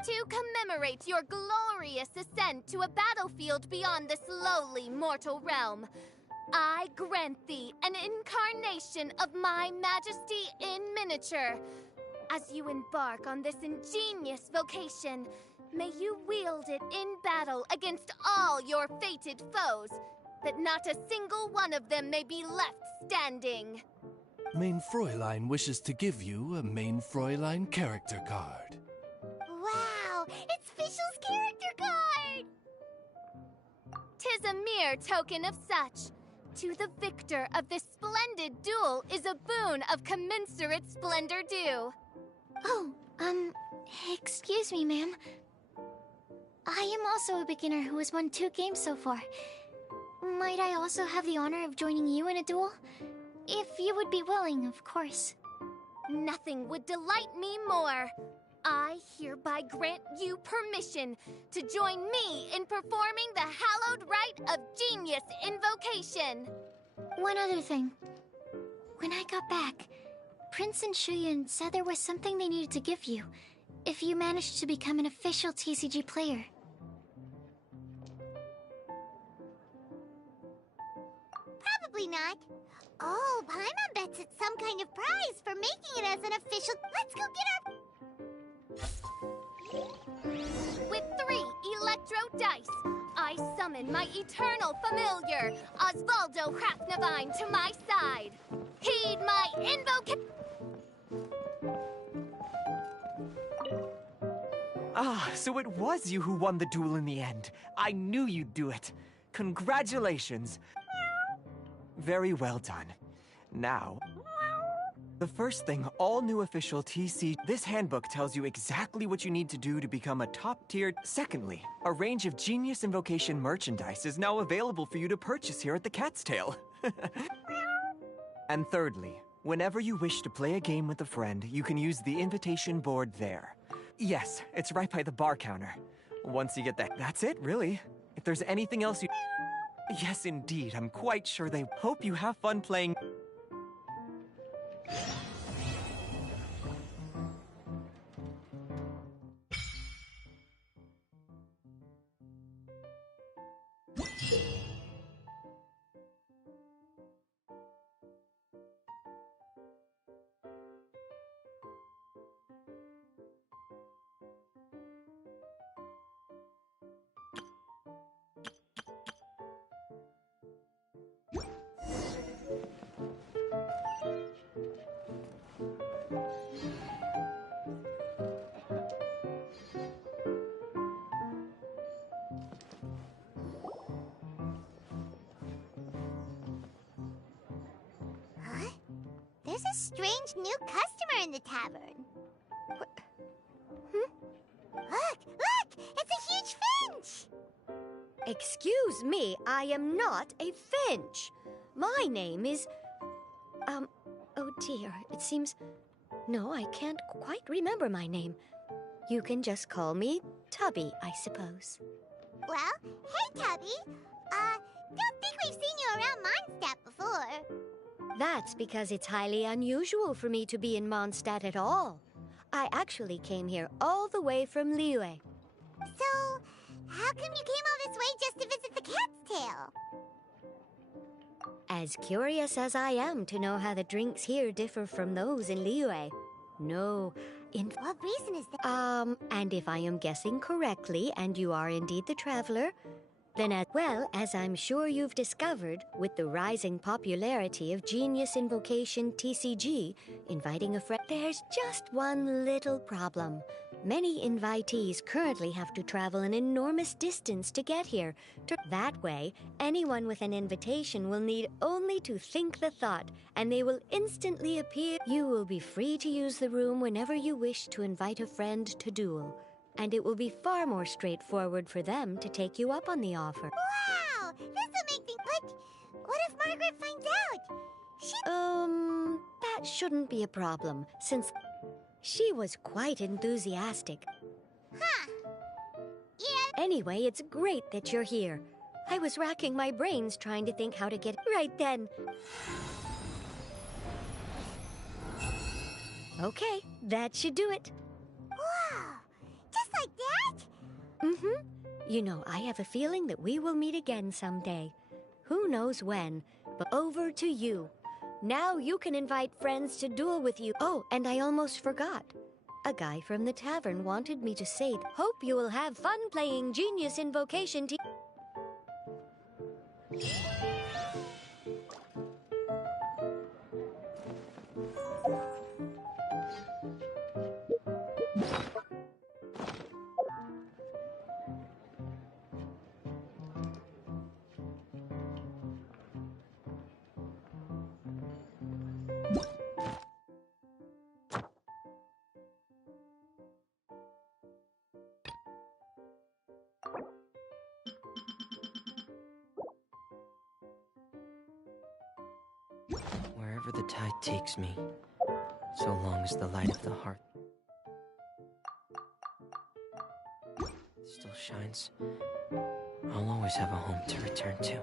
To commemorate your glorious ascent to a battlefield beyond this lowly mortal realm, I grant thee an incarnation of my majesty in miniature. As you embark on this ingenious vocation, may you wield it in battle against all your fated foes, that not a single one of them may be left standing. Main Fräulein wishes to give you a Main Fräulein character card. Wow! It's Fischl's character card! 'Tis a mere token of such. To the victor of this splendid duel is a boon of commensurate splendor due. Oh, excuse me, ma'am. I am also a beginner who has won 2 games so far. Might I also have the honor of joining you in a duel? If you would be willing, of course. Nothing would delight me more. I hereby grant you permission to join me in performing the hallowed rite of genius invocation. One other thing. When I got back, Prince and Shuyan said there was something they needed to give you if you managed to become an official TCG player. Probably not. Oh, Paimon bets it's some kind of prize for making it as an official... Let's go get our... With 3 electro dice, I summon my eternal familiar, Osvaldo Hrafnavine, to my side. Heed my invocation. Ah, so it was you who won the duel in the end. I knew you'd do it. Congratulations. Very well done. Now, the first thing, all new official TC... This handbook tells you exactly what you need to do to become a top-tier... Secondly, a range of Genius Invocation merchandise is now available for you to purchase here at the Cat's Tail. And thirdly, whenever you wish to play a game with a friend, you can use the invitation board there. Yes, it's right by the bar counter. Once you get that... That's it, really. If there's anything else you... Yes, indeed, I'm quite sure they hope you have fun playing... There's a strange new customer in the tavern. Look! Look! It's a huge finch! Excuse me, I am not a finch. My name is... oh dear, it seems... No, I can't quite remember my name. You can just call me Tubby, I suppose. Well, hey, Tubby. Don't think we've seen you around Mondstadt before. That's because it's highly unusual for me to be in Mondstadt at all. I actually came here all the way from Liyue. So, how come you came all this way just to visit the Cat's Tail? As curious as I am to know how the drinks here differ from those in Liyue. No, What reason is that? And if I am guessing correctly, and you are indeed the traveler, then as I'm sure you've discovered, with the rising popularity of Genius Invocation TCG, inviting a friend, there's just one little problem. Many invitees currently have to travel an enormous distance to get here. That way, anyone with an invitation will need only to think the thought, and they will instantly appear. You will be free to use the room whenever you wish to invite a friend to duel. And it will be far more straightforward for them to take you up on the offer. Wow! This will make things... But what if Margaret finds out? That shouldn't be a problem, since she was quite enthusiastic. Huh. Yeah. Anyway, it's great that you're here. I was racking my brains trying to think how to get right then. Okay, that should do it. Wow! Just like that? Mm-hmm. You know, I have a feeling that we will meet again someday. Who knows when, but over to you. Now you can invite friends to duel with you. Oh, and I almost forgot. A guy from the tavern wanted me to say, hope you will have fun playing Genius Invocation Wherever the tide takes me, so long as the light of the heart still shines, I'll always have a home to return to.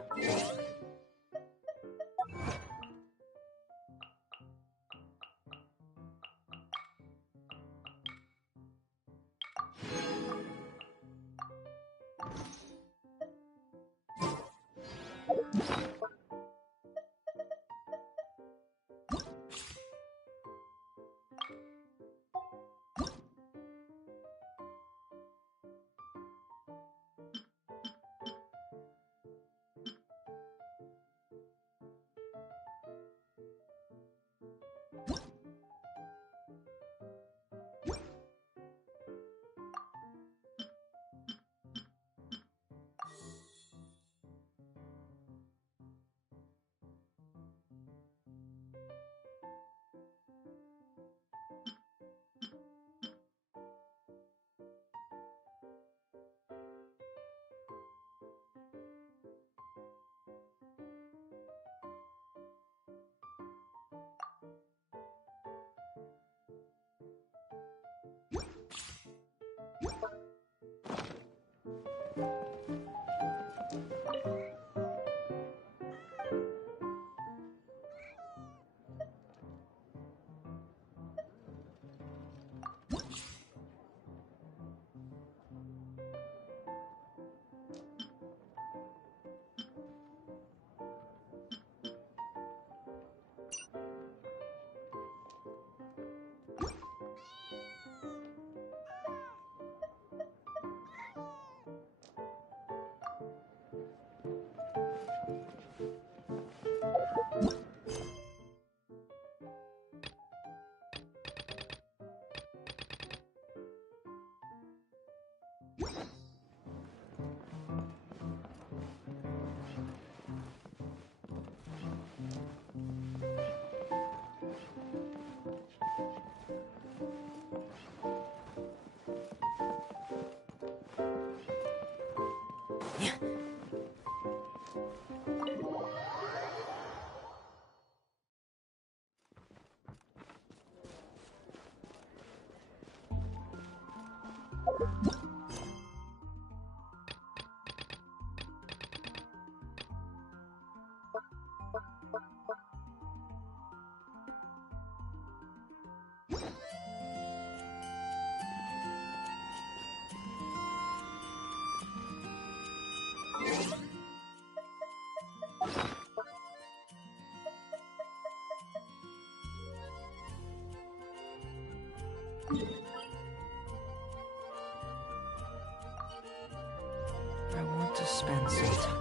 I want to spend some time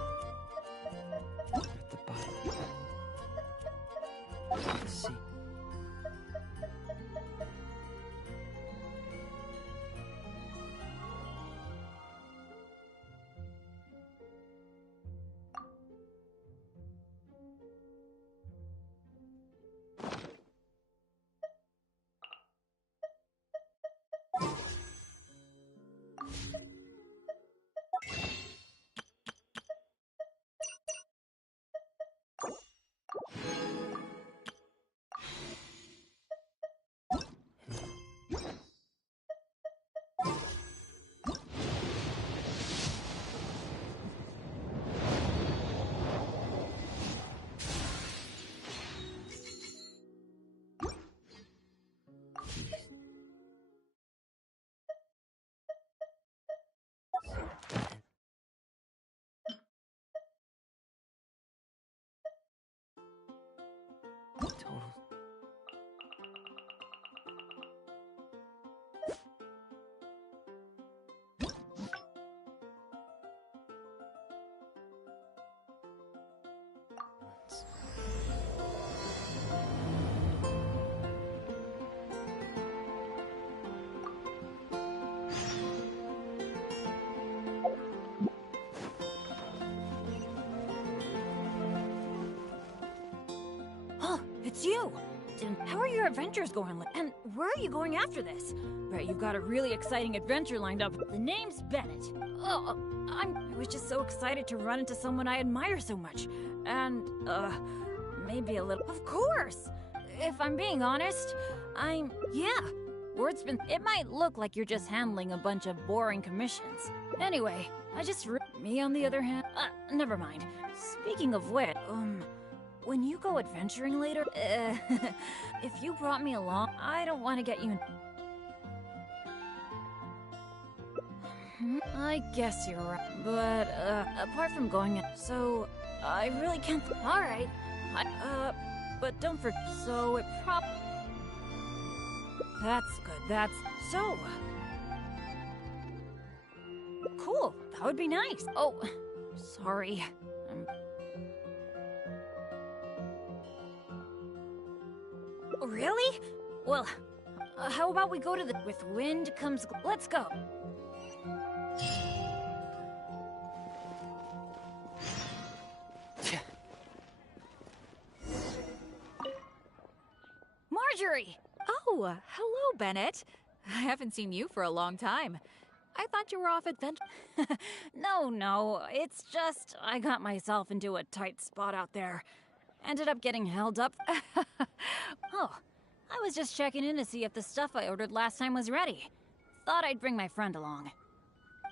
at the bottom. Let's see. Total. It's you! How are your adventures going? And where are you going after this? Bet you've got a really exciting adventure lined up. The name's Bennett. Oh, I was just so excited to run into someone I admire so much. And, maybe a little... Of course! If I'm being honest, yeah. It might look like you're just handling a bunch of boring commissions. Anyway, me on the other hand... never mind. Speaking of which, when you go adventuring later, if you brought me along, I don't want to get you in... I guess you're right. But, apart from going in, so, I really can't... Alright. But don't forget, so it That's good, so... Cool, that would be nice. Oh, sorry. Really? Well, how about we go to the... With wind comes... Let's go. Marjorie! Oh, hello, Bennett. I haven't seen you for a long time. I thought you were off adventure. No, it's just I got myself into a tight spot out there. Ended up getting held up. Oh, I was just checking in to see if the stuff I ordered last time was ready. Thought I'd bring my friend along.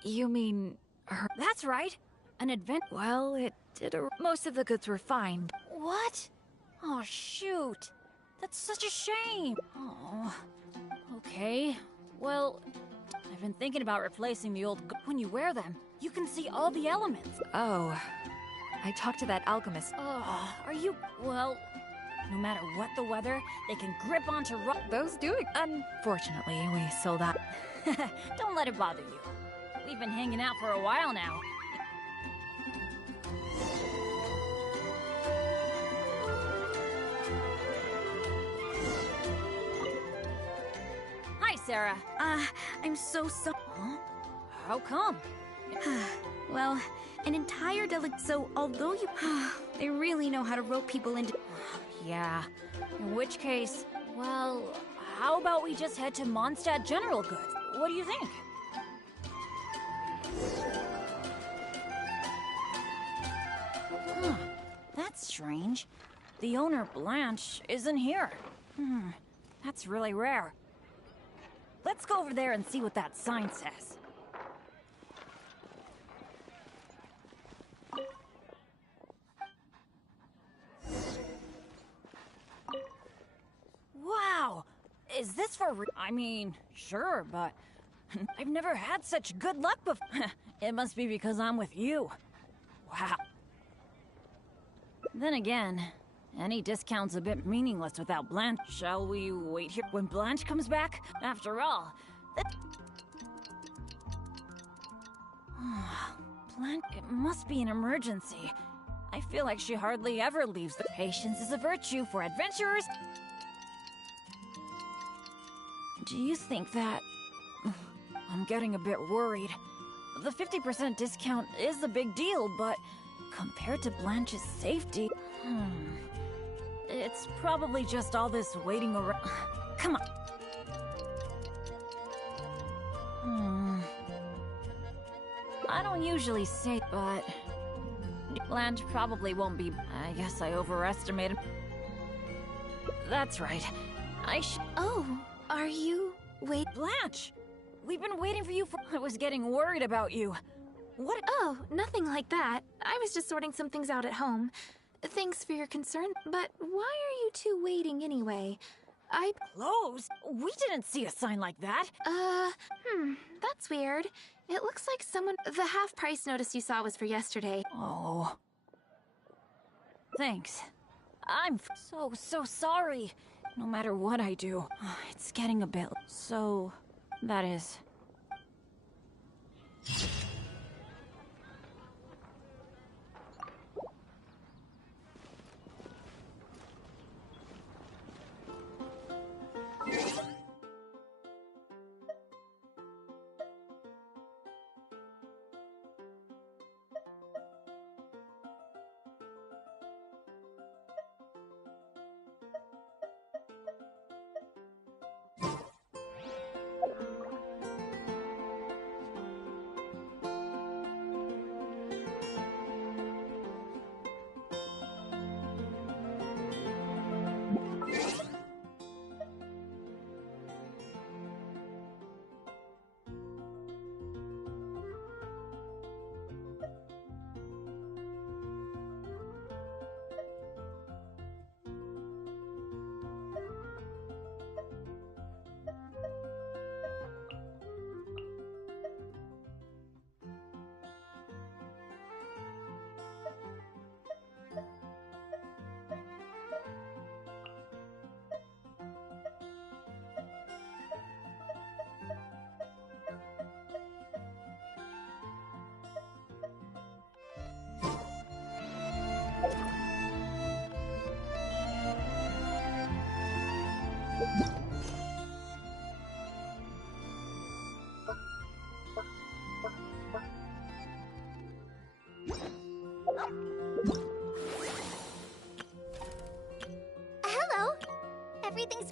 You mean her? That's right. An advent. Well, it did most of the goods were fine. What? Oh, shoot. That's such a shame. Oh, okay. Well, I've been thinking about replacing the old... When you wear them, you can see all the elements. Oh, I talked to that alchemist. Oh, are you... Well, no matter what the weather, they can grip onto rock. Those do it. Unfortunately, we sold out. Don't let it bother you. We've been hanging out for a while now. Hi, Sarah. I'm so sorry. Huh? How come? Well, an entire so although you... they really know how to rope people into... Yeah. In which case, well, how about we just head to Mondstadt General Goods? What do you think? Huh. That's strange. The owner, Blanche, isn't here. That's really rare. Let's go over there and see what that sign says. Wow! Is this for I mean, sure, but I've never had such good luck before. It must be because I'm with you. Wow. Then again, Any discount's a bit meaningless without Blanche. Shall we wait here when Blanche comes back? After all, Blanche, it must be an emergency. I feel like she hardly ever leaves. Patience is a virtue for adventurers. Do you think that... I'm getting a bit worried. The 50% discount is a big deal, but compared to Blanche's safety... It's probably just all this waiting around. Come on. I don't usually say, but... Blanche probably won't be... I guess I overestimated... That's right. Oh, are you... Wait... Blanche! We've been waiting for you for... I was getting worried about you. What... Oh, nothing like that. I was just sorting some things out at home. Thanks for your concern, but why are you two waiting anyway? Closed? We didn't see a sign like that. That's weird. It looks like someone... The half-price notice you saw was for yesterday. Oh. Thanks. I'm so sorry. No matter what I do, it's getting a bit... So... That is... Hello. Everything's...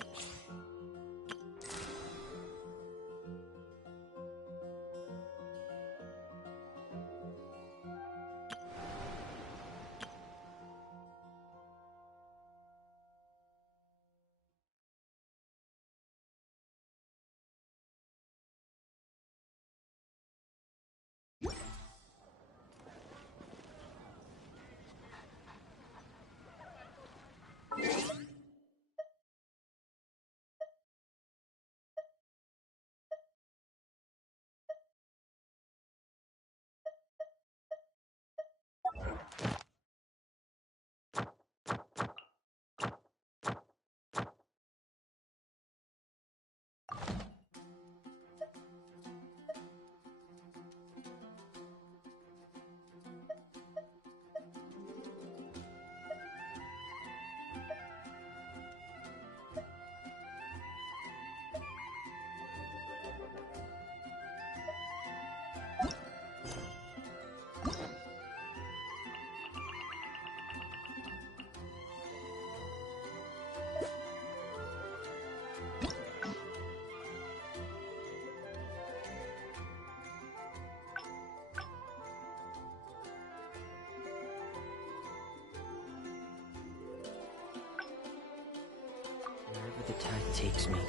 Wherever the tide takes me,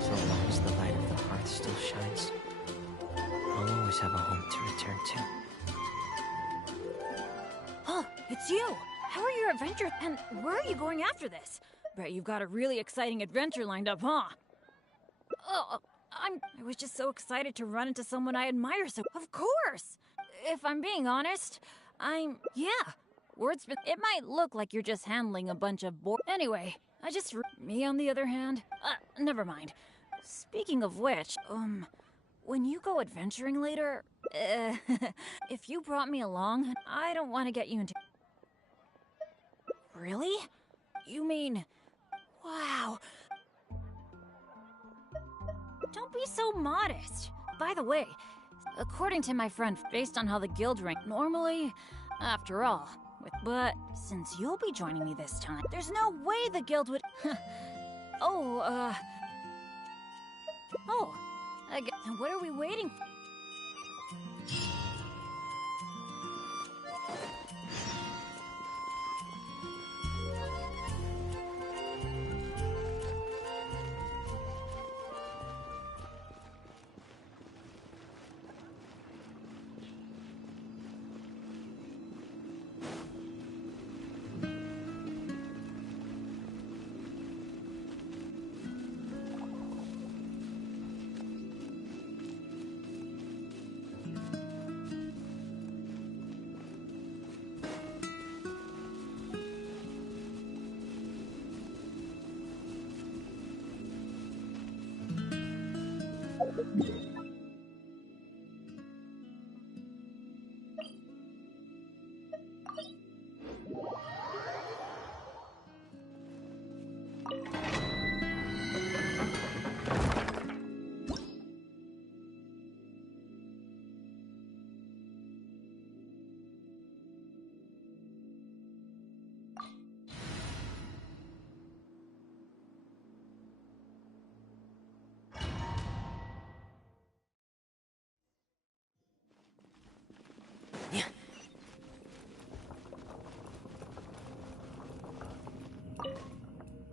so long as the light of the hearth still shines, I'll always have a home to return to. Oh, it's you! How are your adventures? And where are you going after this? Bet you've got a really exciting adventure lined up, huh? Oh, I was just so excited to run into someone I admire so... Of course! If I'm being honest, yeah, Words, it might look like you're just handling a bunch of Anyway, me on the other hand, never mind. Speaking of which, when you go adventuring later, if you brought me along, I don't want to get you into... Really? You mean... Wow. Don't be so modest. By the way, according to my friend, based on how the guild rank normally, after all, but since you'll be joining me this time, there's no way the guild would... what are we waiting for?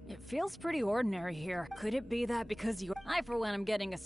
It feels pretty ordinary here. Could it be that because you... I, for one, am getting a...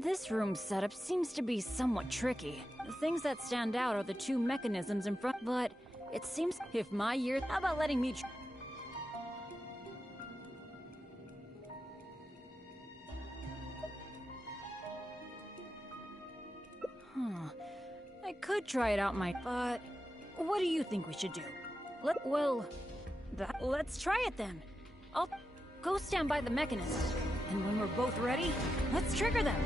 This room's setup seems to be somewhat tricky. The things that stand out are the two mechanisms in front, but it seems if my year... How about letting me... I could try it out but what do you think we should do? Let's try it then. I'll go stand by the mechanism, and when we're both ready, let's trigger them.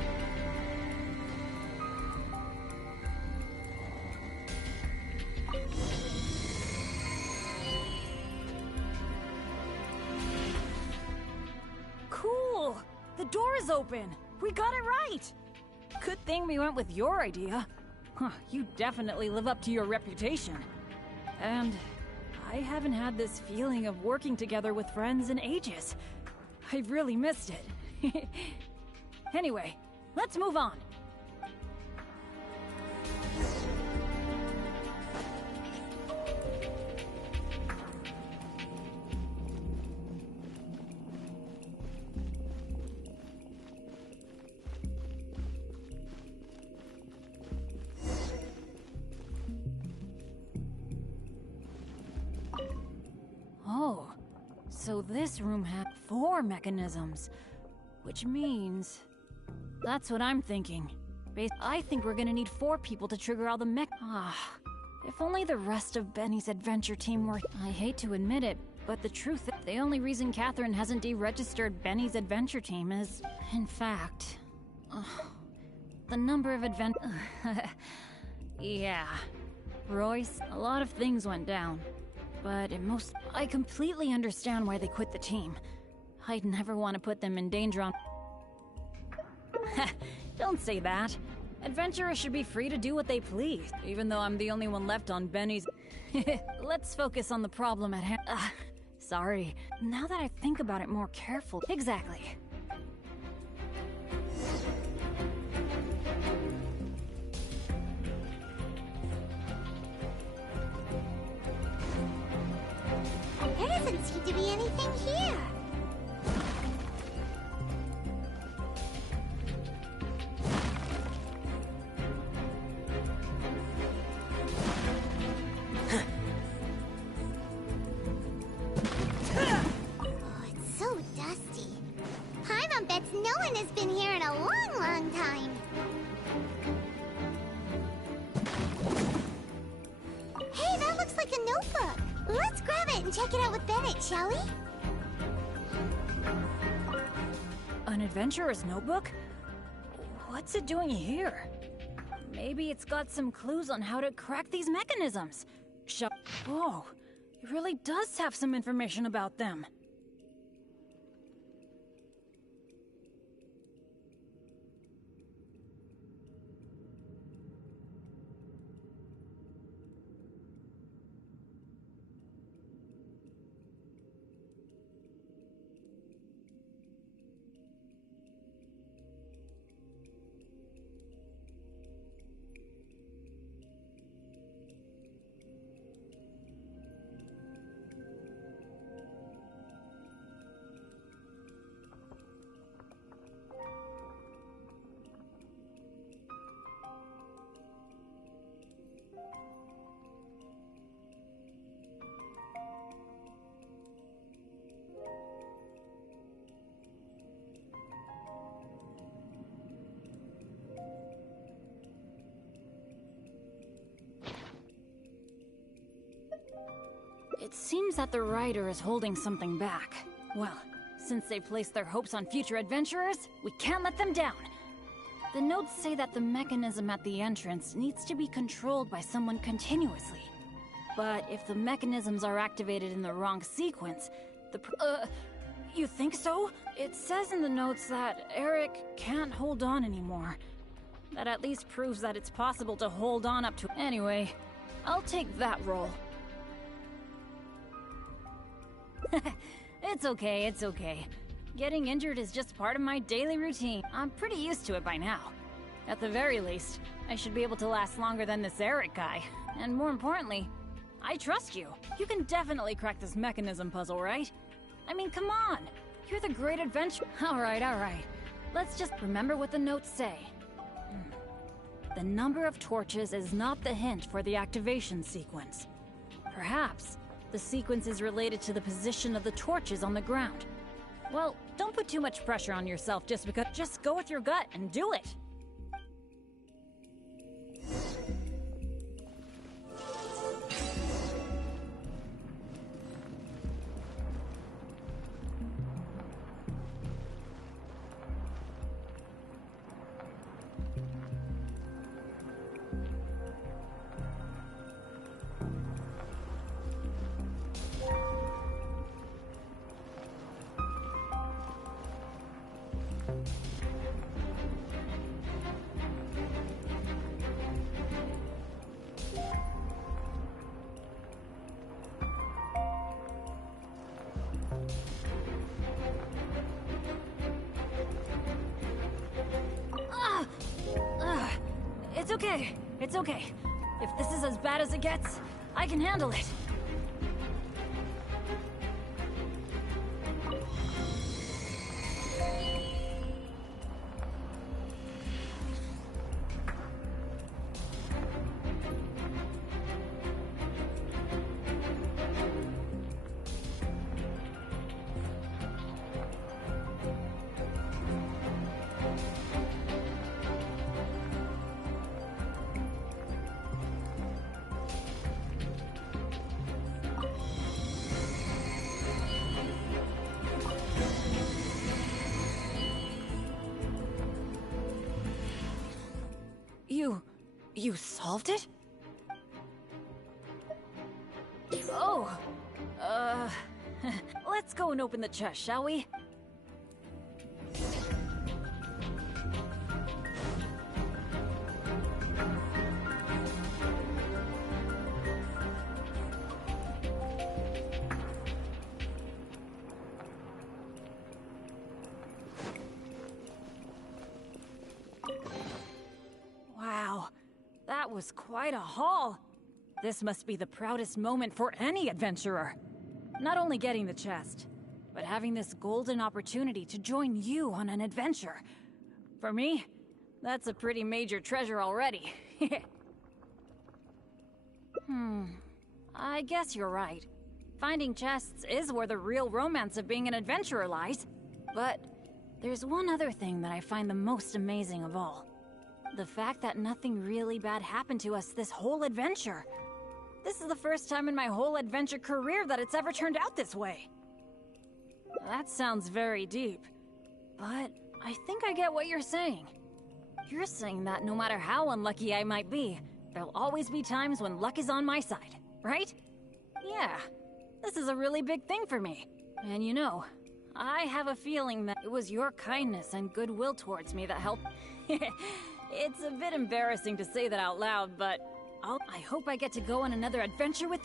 Cool! The door is open! We got it right! Good thing we went with your idea. You definitely live up to your reputation. And I haven't had this feeling of working together with friends in ages. I've really missed it. Anyway, let's move on. So this room had 4 mechanisms, which means... That's what I'm thinking. I think we're gonna need 4 people to trigger all the if only the rest of Benny's adventure team were... I hate to admit it, but the truth is, the only reason Catherine hasn't deregistered Benny's adventure team is, in fact... the number of yeah. Royce, a lot of things went down. But I completely understand why they quit the team. I'd never want to put them in danger on... Don't say that. Adventurers should be free to do what they please, even though I'm the only one left on Benny's... Let's focus on the problem at hand. Sorry. Now that I think about it more carefully... Exactly. doesn't seem to be anything here. Oh, it's so dusty. Paimon bets no one has been here in a long, long time. Hey, that looks like a notebook. Let's grab it and check it out with Bennett, shall we? An adventurer's notebook? What's it doing here? Maybe it's got some clues on how to crack these mechanisms. Whoa, it really does have some information about them. It seems that the writer is holding something back. Well, since they placed their hopes on future adventurers, we can't let them down. The notes say that the mechanism at the entrance needs to be controlled by someone continuously. But if the mechanisms are activated in the wrong sequence, you think so? It says in the notes that Eric can't hold on anymore. That at least proves that it's possible to hold on up to... Anyway, I'll take that role. It's okay, it's okay. Getting injured is just part of my daily routine. I'm pretty used to it by now. At the very least, I should be able to last longer than this Eric guy. And more importantly, I trust you. You can definitely crack this mechanism puzzle, right? I mean, come on. You're the great adventurer. Alright. Let's just remember what the notes say. The number of torches is not the hint for the activation sequence. Perhaps the sequence is related to the position of the torches on the ground. Well, don't put too much pressure on yourself just because. Just go with your gut and do it. It's okay. If this is as bad as it gets, I can handle it. You solved it? Oh, let's go and open the chest, shall we? That was quite a haul. This must be the proudest moment for any adventurer. not only getting the chest, but having this golden opportunity to join you on an adventure. For me, that's a pretty major treasure already. I guess you're right. Finding chests is where the real romance of being an adventurer lies. But there's one other thing that I find the most amazing of all. The fact that nothing really bad happened to us this whole adventure. This is the first time in my whole adventure career that it's ever turned out this way. That sounds very deep, but I think I get what you're saying. You're saying that no matter how unlucky I might be, there'll always be times when luck is on my side, right? Yeah, this is a really big thing for me. And you know, I have a feeling that it was your kindness and goodwill towards me that helped. It's a bit embarrassing to say that out loud, but I hope I get to go on another adventure with...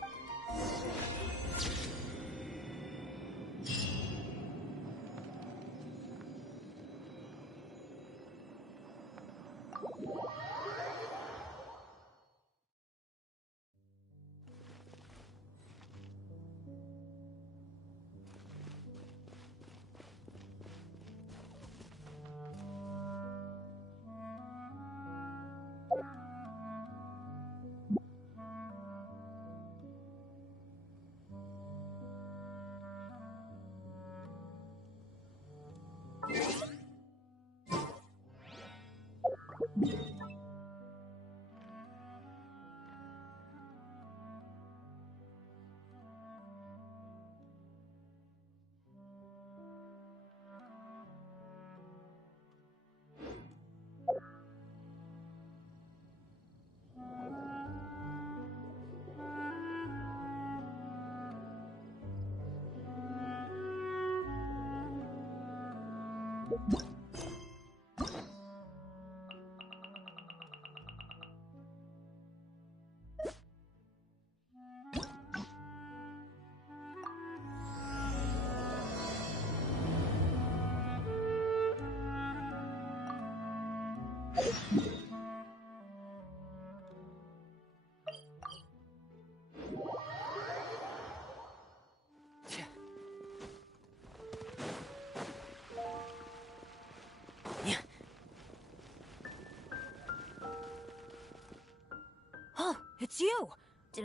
Oh, it's you!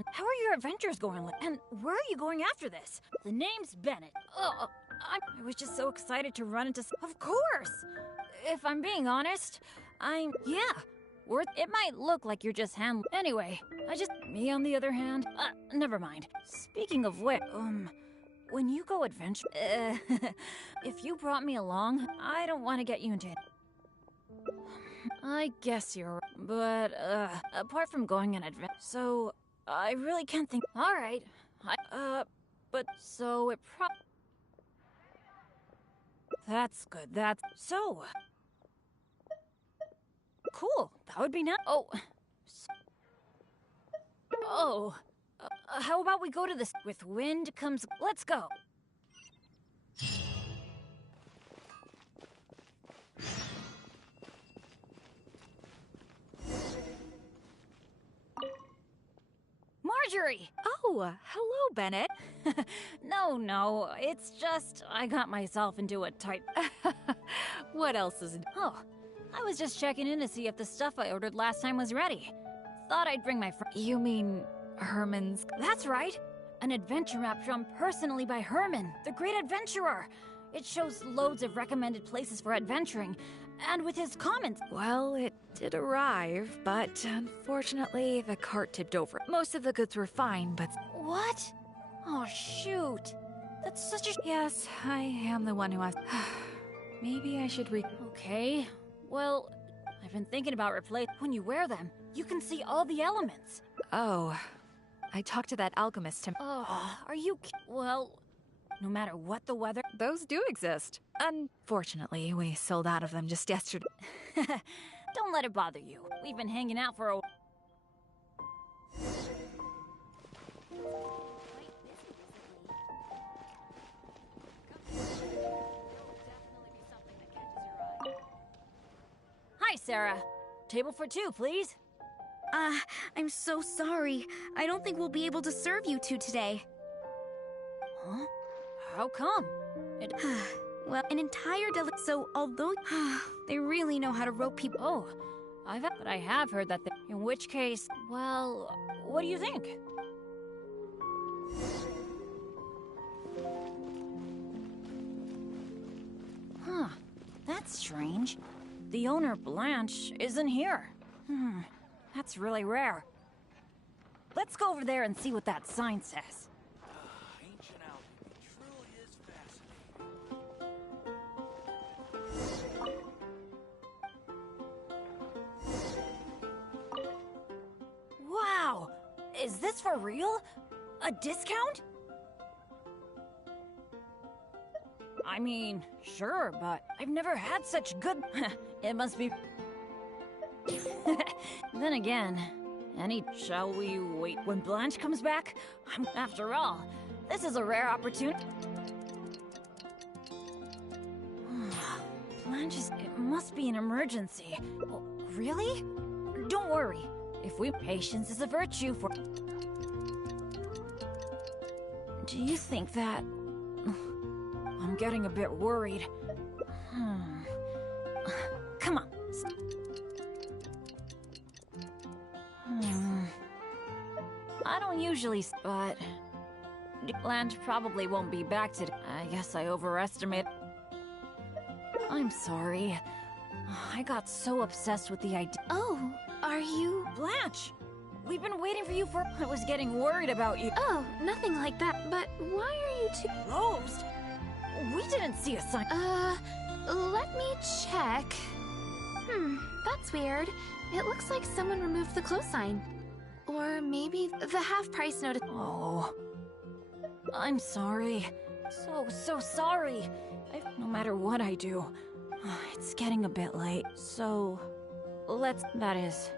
How are your adventures going? And where are you going after this? The name's Bennett. Oh, I was just so excited to run into... Of course! If I'm being honest, yeah. It might look like you're just Anyway, Me on the other hand... never mind. Speaking of which, when you go adventure... if you brought me along, I don't want to get you into... I guess you're right. But, apart from going on adventure... So, I really can't think... Alright. But, so it That's good, So... Cool, that would be nice. How about we go to this... With wind comes... Let's go. Marjorie! Oh, hello, Bennett. No, it's just I got myself into a tight... What else is... Oh, I was just checking in to see if the stuff I ordered last time was ready. Thought I'd bring my friend... You mean Herman's... That's right! An adventure map drawn personally by Herman, the great adventurer. It shows loads of recommended places for adventuring, and with his comments... Well, it did arrive, but unfortunately the cart tipped over. Most of the goods were fine, but... What? Oh, shoot. That's such a... Yes, I am the one who has... Maybe I should Okay, well, I've been thinking about When you wear them, you can see all the elements. Oh, I talked to that alchemist to... Oh, are you... Well... No matter what the weather... Those do exist. Unfortunately, we sold out of them just yesterday. Don't let it bother you. We've been hanging out for a... Hi, Sarah. Table for two, please. I'm so sorry. I don't think we'll be able to serve you two today. Huh? How come? Well, an entire so although they really know how to rope people. Oh, but I have heard that. In which case, well, what do you think? Huh? That's strange. The owner, Blanche, isn't here. That's really rare. Let's go over there and see what that sign says. Ancient alchemy truly is fascinating. Wow! Is this for real? A discount? I mean, sure, but I've never had such good... It must be... Then again, shall we wait when Blanche comes back? After all, this is a rare opportunity. Blanche it must be an emergency. Oh, really? Don't worry. Patience is a virtue for... Do you think that... I'm getting a bit worried. Come on. I don't usually, but... Blanche probably won't be back today. I guess I overestimated... I'm sorry. I got so obsessed with the idea... Oh, are you... Blanche! We've been waiting for you for... I was getting worried about you. Oh, nothing like that, but why are you two... Rose? We didn't see a sign... let me check. That's weird. It looks like someone removed the close sign. Or maybe the half-price notice... Oh... I'm sorry. So sorry. No matter what I do, it's getting a bit late, so... That is...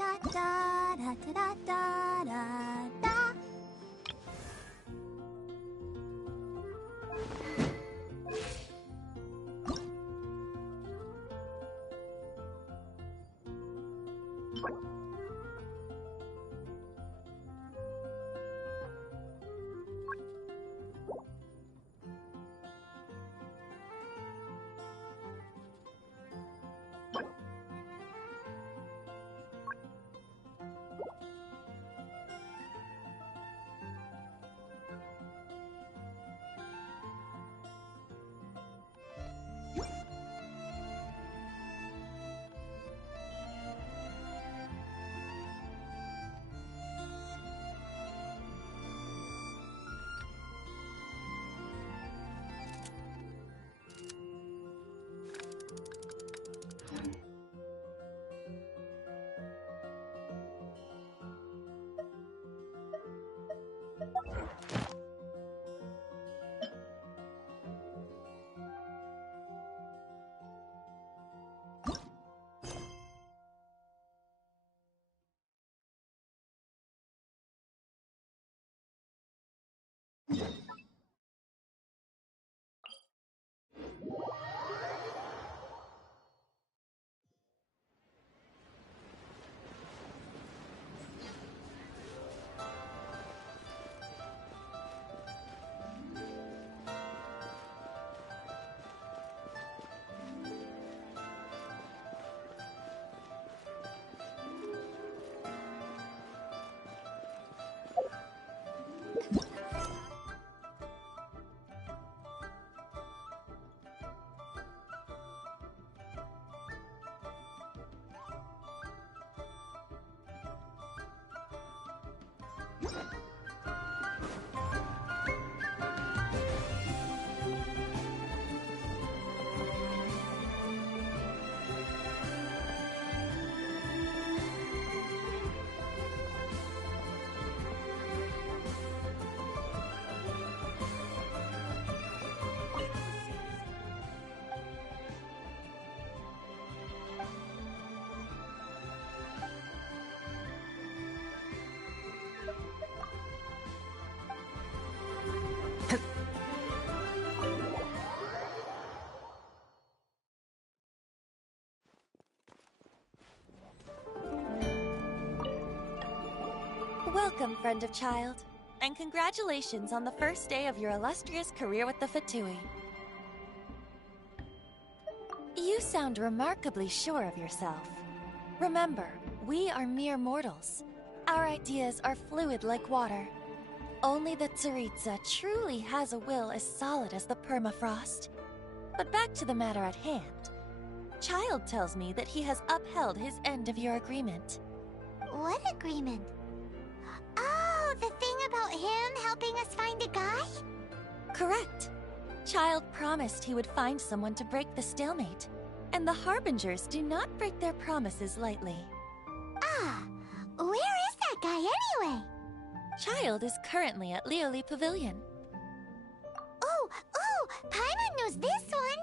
da da da da da da. Welcome, friend of child, and congratulations on the first day of your illustrious career with the Fatui. You sound remarkably sure of yourself. Remember, we are mere mortals. Our ideas are fluid like water. Only the Tsaritsa truly has a will as solid as the permafrost. But back to the matter at hand. Child tells me that he has upheld his end of your agreement. What agreement? Oh, the thing about him helping us find a guy? Correct. Child promised he would find someone to break the stalemate, and the Harbingers do not break their promises lightly. Ah, where is that guy anyway? Child is currently at Lioli Pavilion. Oh, Paimon knows this one.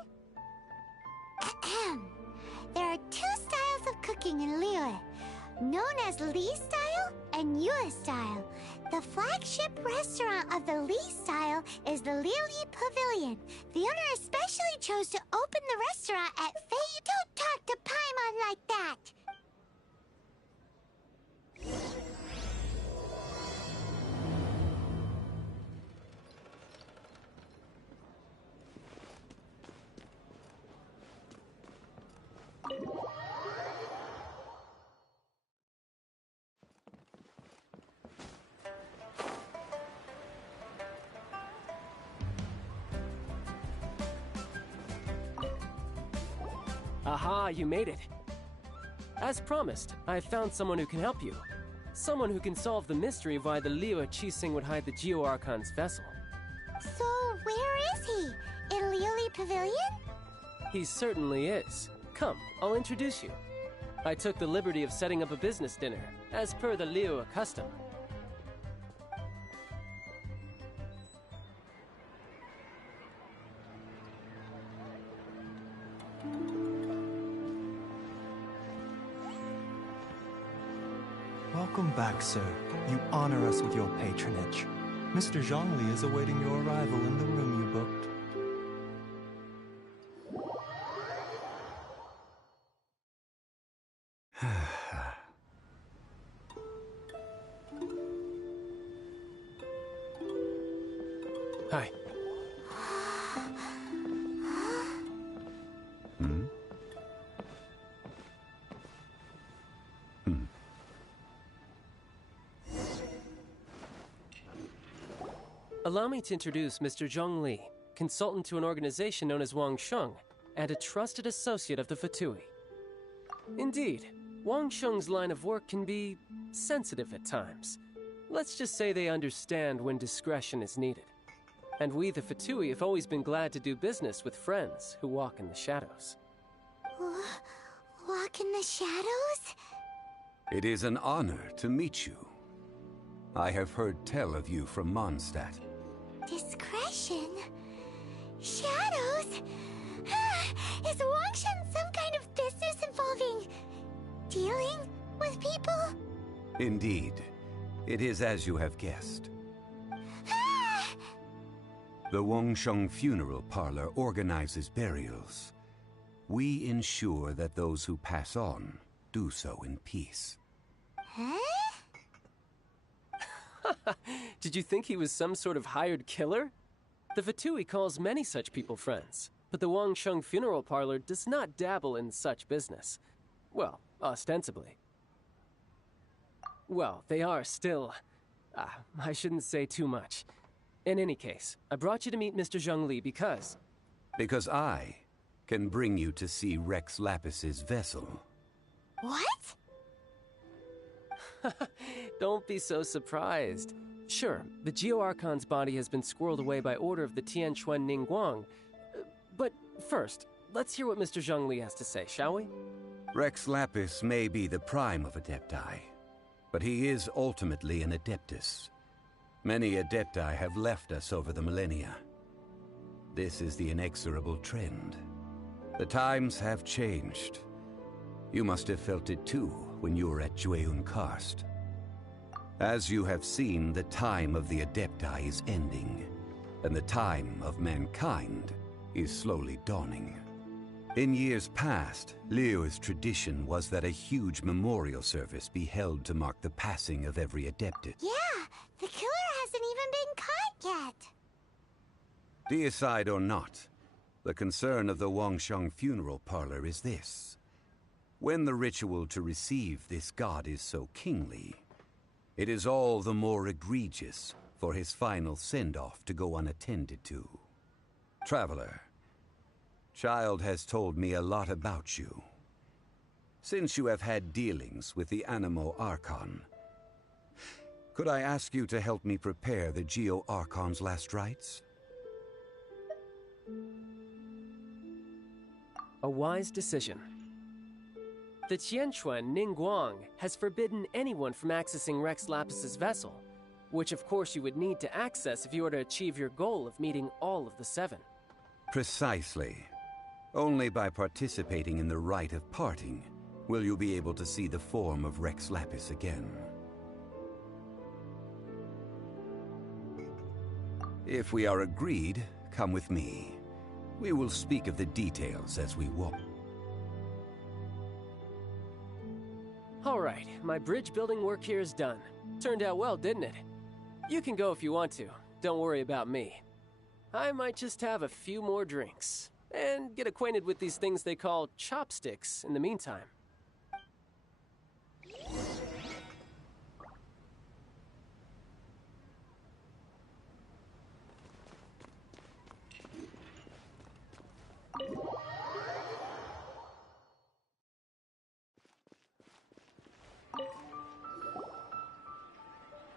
There are two styles of cooking in Lioli, known as Li style and Yue style. The flagship restaurant of the Li style is the Lioli Pavilion. The owner especially chose to open the restaurant at Faye. Don't talk to Paimon like that! Aha, you made it. As promised, I found someone who can help you. Someone who can solve the mystery of why the Liyue Qixing would hide the Geo Archon's vessel. So, where is he? In Lioli Pavilion? He certainly is. Come, I'll introduce you. I took the liberty of setting up a business dinner, as per the Liyue custom. Welcome back, sir. You honor us with your patronage. Mr. Zhongli is awaiting your arrival in the room you booked. Hi. Allow me to introduce Mr. Zhong Li, consultant to an organization known as Wang Sheng, and a trusted associate of the Fatui. Indeed, Wang Sheng's line of work can be sensitive at times. Let's just say they understand when discretion is needed. And we, the Fatui, have always been glad to do business with friends who walk in the shadows. Walk in the shadows? It is an honor to meet you. I have heard tell of you from Mondstadt. Discretion? Shadows? Is Wangshan some kind of business involving dealing with people? Indeed. It is as you have guessed. The Wangsheng Funeral Parlor organizes burials. We ensure that those who pass on do so in peace. Huh? Did you think he was some sort of hired killer? The Fatui calls many such people friends, but the Wangsheng Funeral Parlor does not dabble in such business. Well, ostensibly. Well, they are still... I shouldn't say too much. In any case, I brought you to meet Mr. Zhong Li because... Because I can bring you to see Rex Lapis's vessel. What? Don't be so surprised. Sure, the Geo Archon's body has been squirreled away by order of the Tianquan Ningguang. But first, let's hear what Mr. Zhong Li has to say, shall we? Rex Lapis may be the prime of Adepti, but he is ultimately an Adeptus. Many Adepti have left us over the millennia. This is the inexorable trend. The times have changed. You must have felt it too when you were at Jueyun Karst. As you have seen, the time of the Adepti is ending, and the time of mankind is slowly dawning. In years past, Liyue's tradition was that a huge memorial service be held to mark the passing of every Adeptus. Yeah, the killer hasn't even been caught yet. Deicide or not, the concern of the Wangsheng Funeral Parlor is this. When the ritual to receive this god is so kingly, it is all the more egregious for his final send-off to go unattended to. Traveler, Child has told me a lot about you. Since you have had dealings with the Animo Archon, could I ask you to help me prepare the Geo Archon's last rites? A wise decision. The Tianquan Ningguang has forbidden anyone from accessing Rex Lapis's vessel, which of course you would need to access if you were to achieve your goal of meeting all of the seven. Precisely. Only by participating in the rite of parting will you be able to see the form of Rex Lapis again. If we are agreed, come with me. We will speak of the details as we walk. All right, my bridge building work here is done. Turned out well, didn't it? You can go if you want to. Don't worry about me. I might just have a few more drinks and get acquainted with these things they call chopsticks in the meantime.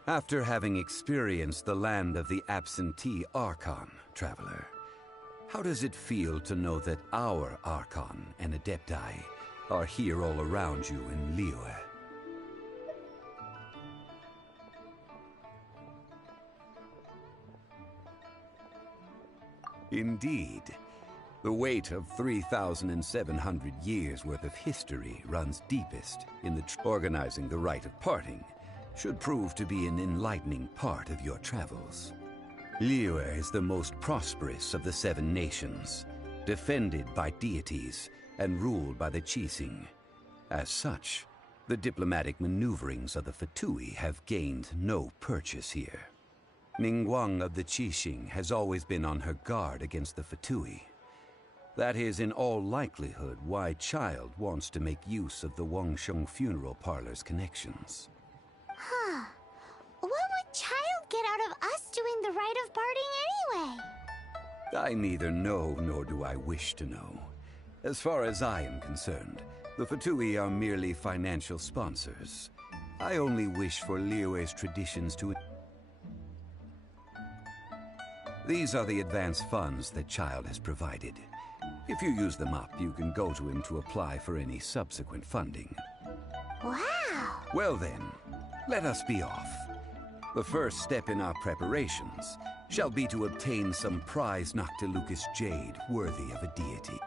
After having experienced the land of the absentee Archon, Traveler, how does it feel to know that our Archon and Adepti are here all around you in Liyue? Indeed. The weight of 3,700 years worth of history runs deepest in the organizing the rite of parting should prove to be an enlightening part of your travels. Liyue is the most prosperous of the 7 nations, defended by deities and ruled by the Qixing. As such, the diplomatic maneuverings of the Fatui have gained no purchase here. Ningguang of the Qixing has always been on her guard against the Fatui. That is in all likelihood why Child wants to make use of the Wangsheng funeral parlor's connections. Huh. What would Child get out of us doing the rite of parting anyway? I neither know nor do I wish to know. As far as I am concerned, the Fatui are merely financial sponsors. I only wish for Liyue's traditions to... These are the advance funds that Child has provided. If you use them up, you can go to him to apply for any subsequent funding. Wow! Well then, let us be off. The first step in our preparations shall be to obtain some prize Noctilucous jade worthy of a deity.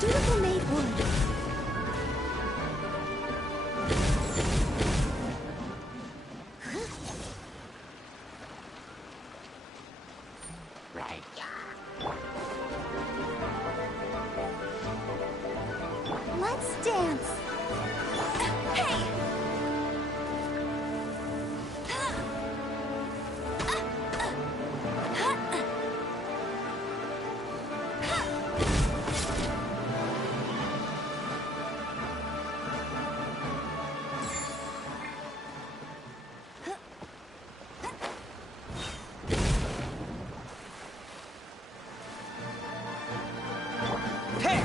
dutiful maid would. Let's dance. Hey!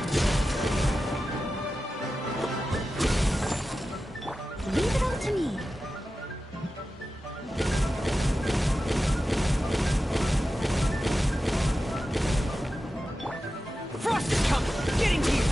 Leave it all to me. Frost is coming! Getting here!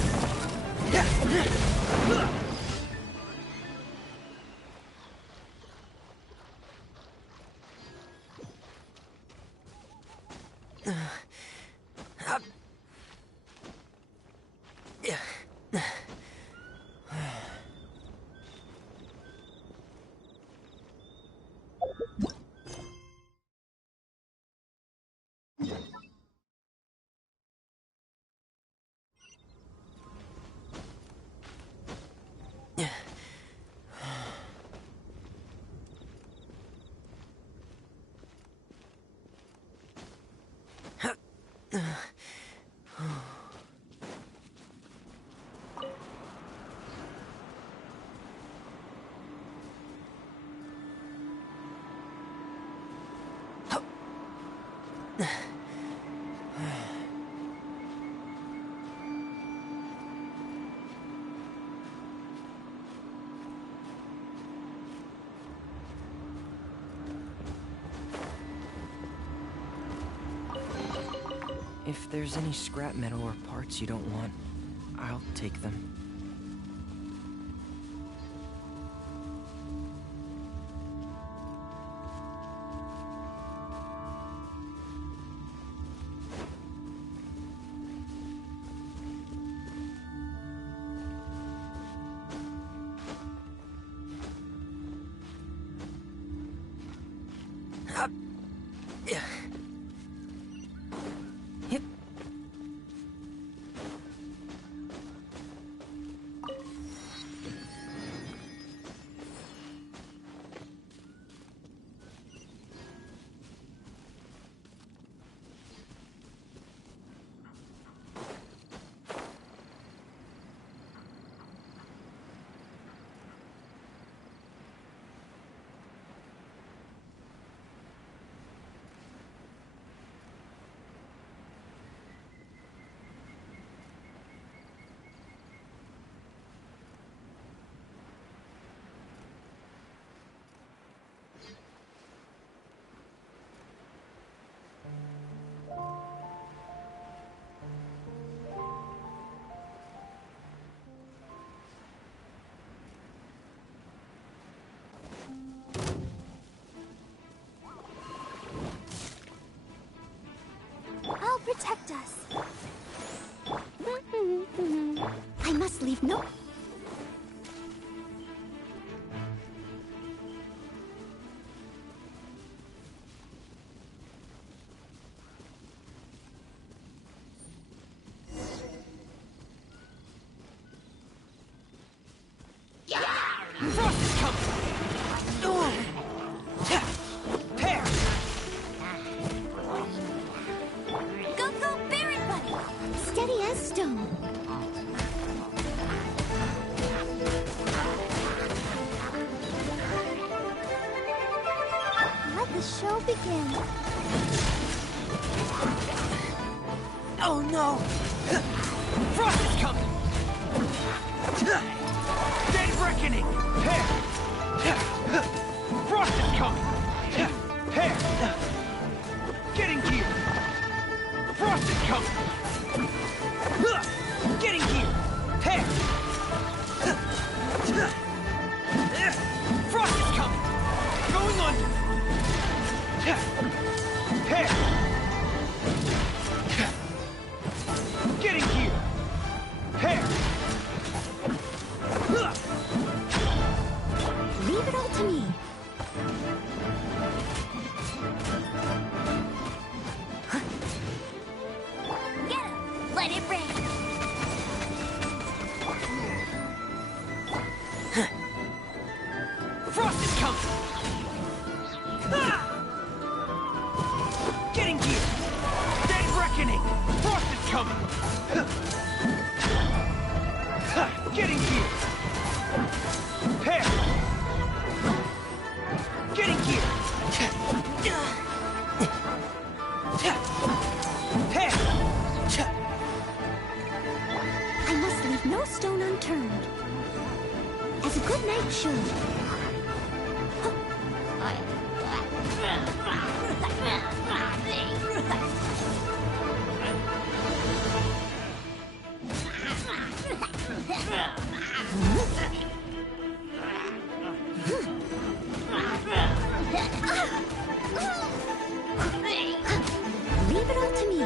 If there's any scrap metal or parts you don't want, I'll take them. I'll protect us. I must leave no... Frost is coming! There! Go, go, Baron Buddy! Steady as stone. Let the show begin. Oh no! Frost is coming! Day of Reckoning! Frost is coming! Getting here! Frost is coming! Getting here! Frost is coming! Going under! Getting here! Frost is coming! Ah! Getting gear! Dead reckoning! Frost is coming! Getting gear! Pair! Getting gear! Pair! I must leave no stone unturned. As a good knight should. Leave it all to me.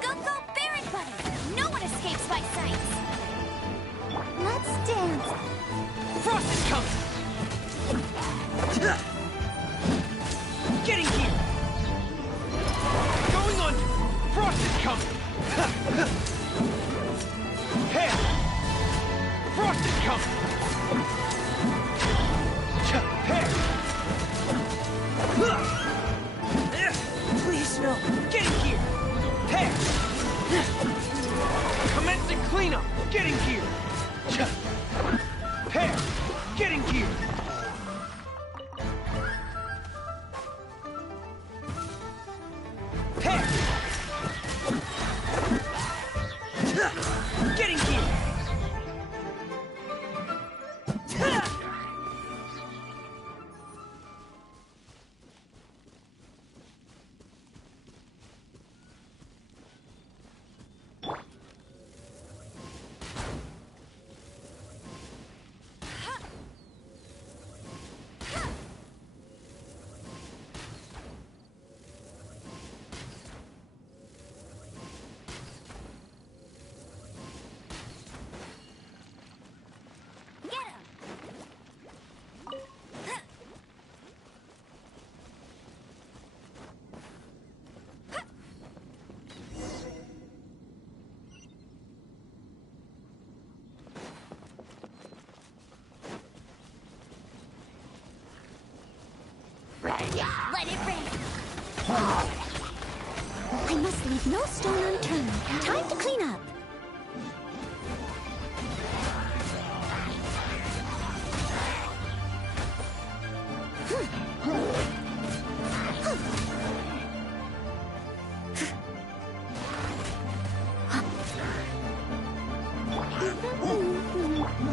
Go, go, Baron Buddy! No one escapes my sights! Let's dance. Frost is coming! Getting here! Going under! Frost is coming! Hair! Frost is coming! Hair! Please no! Getting here! Hair! Commencing cleanup! Getting here! Hair! Getting here! Hair! Getting here! Let it rain. I must leave no stone unturned. Time to clean up.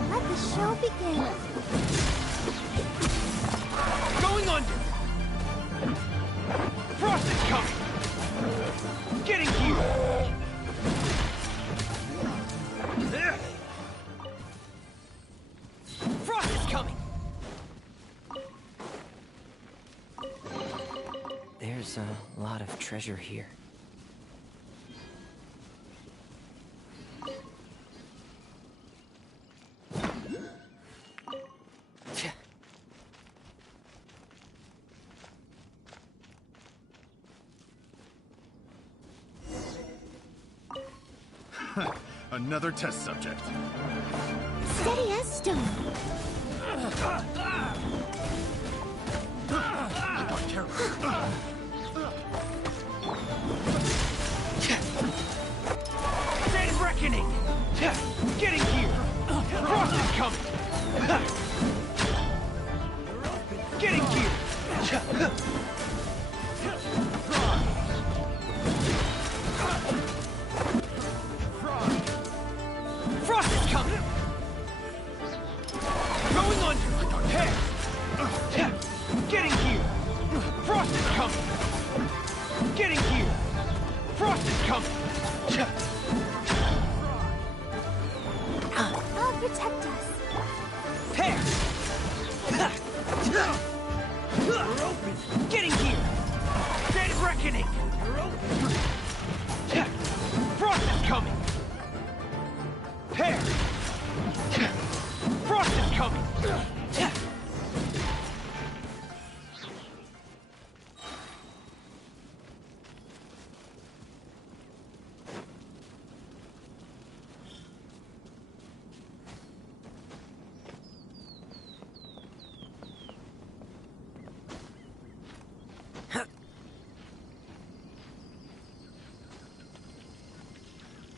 Let the show begin. Going under! Frost is coming! Getting here! Frost is coming! There's a lot of treasure here. Another test subject. Steady as stone. Dead reckoning! Getting here! Frost is coming! Getting here! Frost is coming! Going under! Hair! Getting here! Frost is coming! Getting here! Frost is coming! I'll protect us. Hair! We're open! Getting here! Dead reckoning! We're open! Frost is coming! Hair! Frost is coming!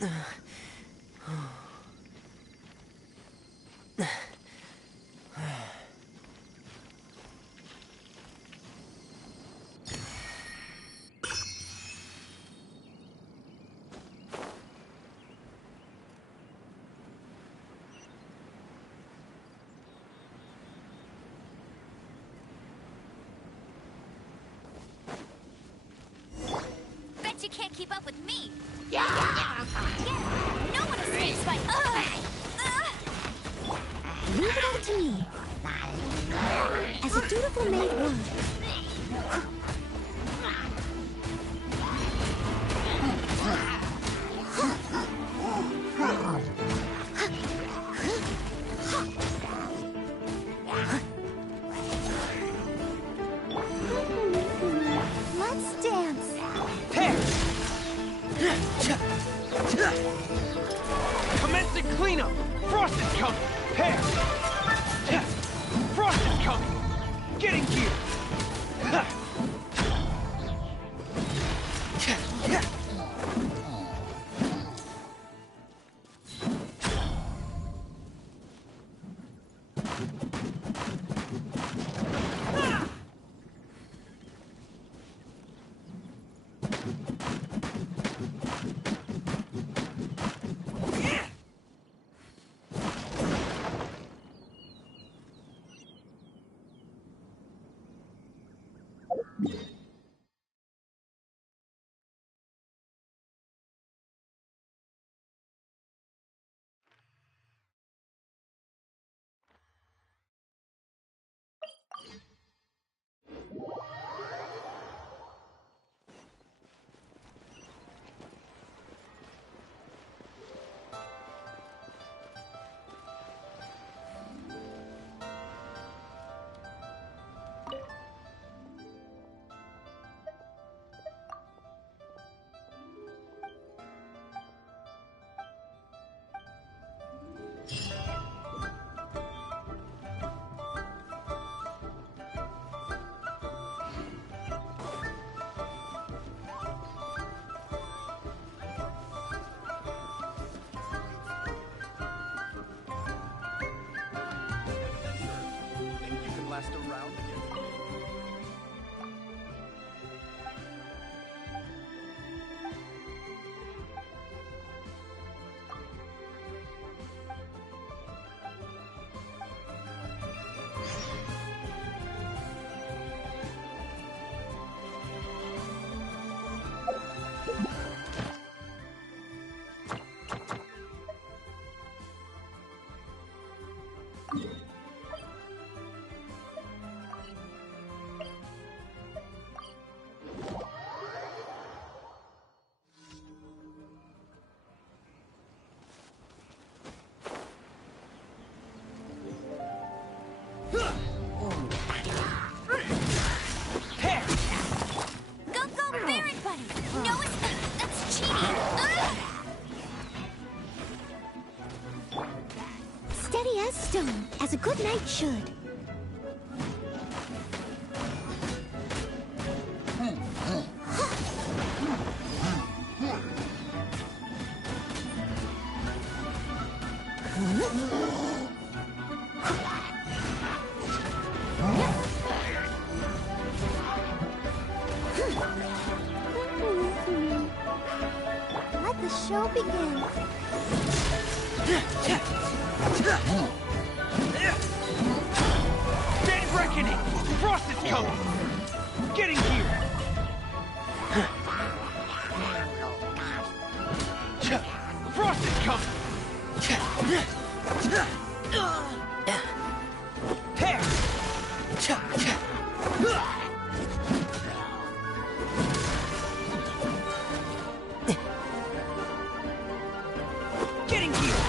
Bet you can't keep up with me. Yeah, no one escapes by. Leave it all to me. As a dutiful maid would. Let's dance. Commencing cleanup! Frost is coming! Hair! Frost is coming! Getting gear! Think you can last a round against me? Go, Baron Bunny! No escape! That's cheating! Steady as stone, as a good knight should. Let the show begin. Dead reckoning! Frost is coming! Getting gear! Frost is coming! Getting gear!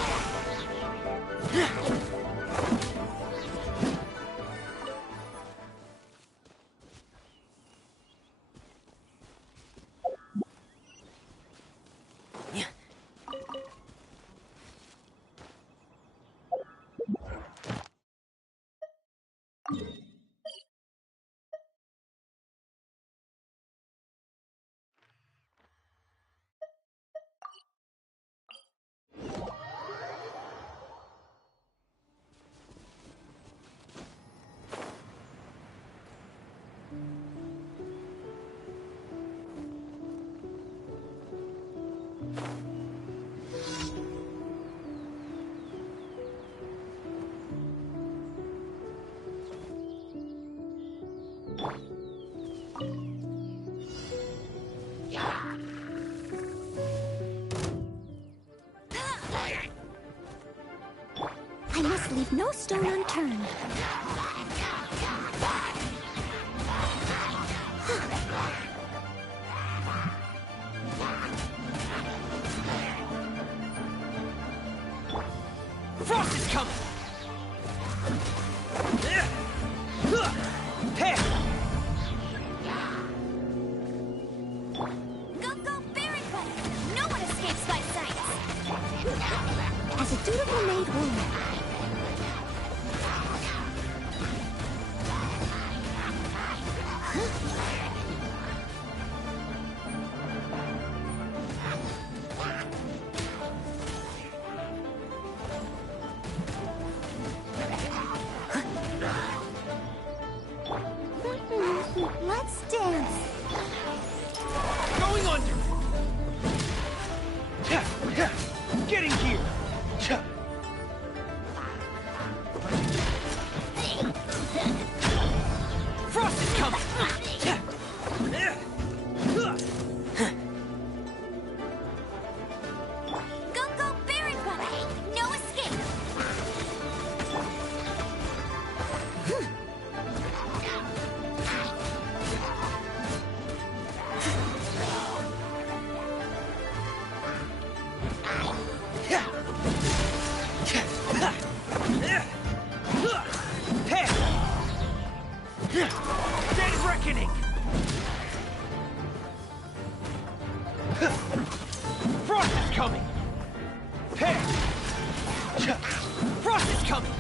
I must leave no stone unturned. Frost is coming! Hey! Go, Baron Butter! No one escapes my sight! As a dutiful maid woman. Let's dance. Going under! Getting here! Frost is coming! Go, Baron Butter! No escape! Dead reckoning! Frost is coming! Hey! Frost is coming!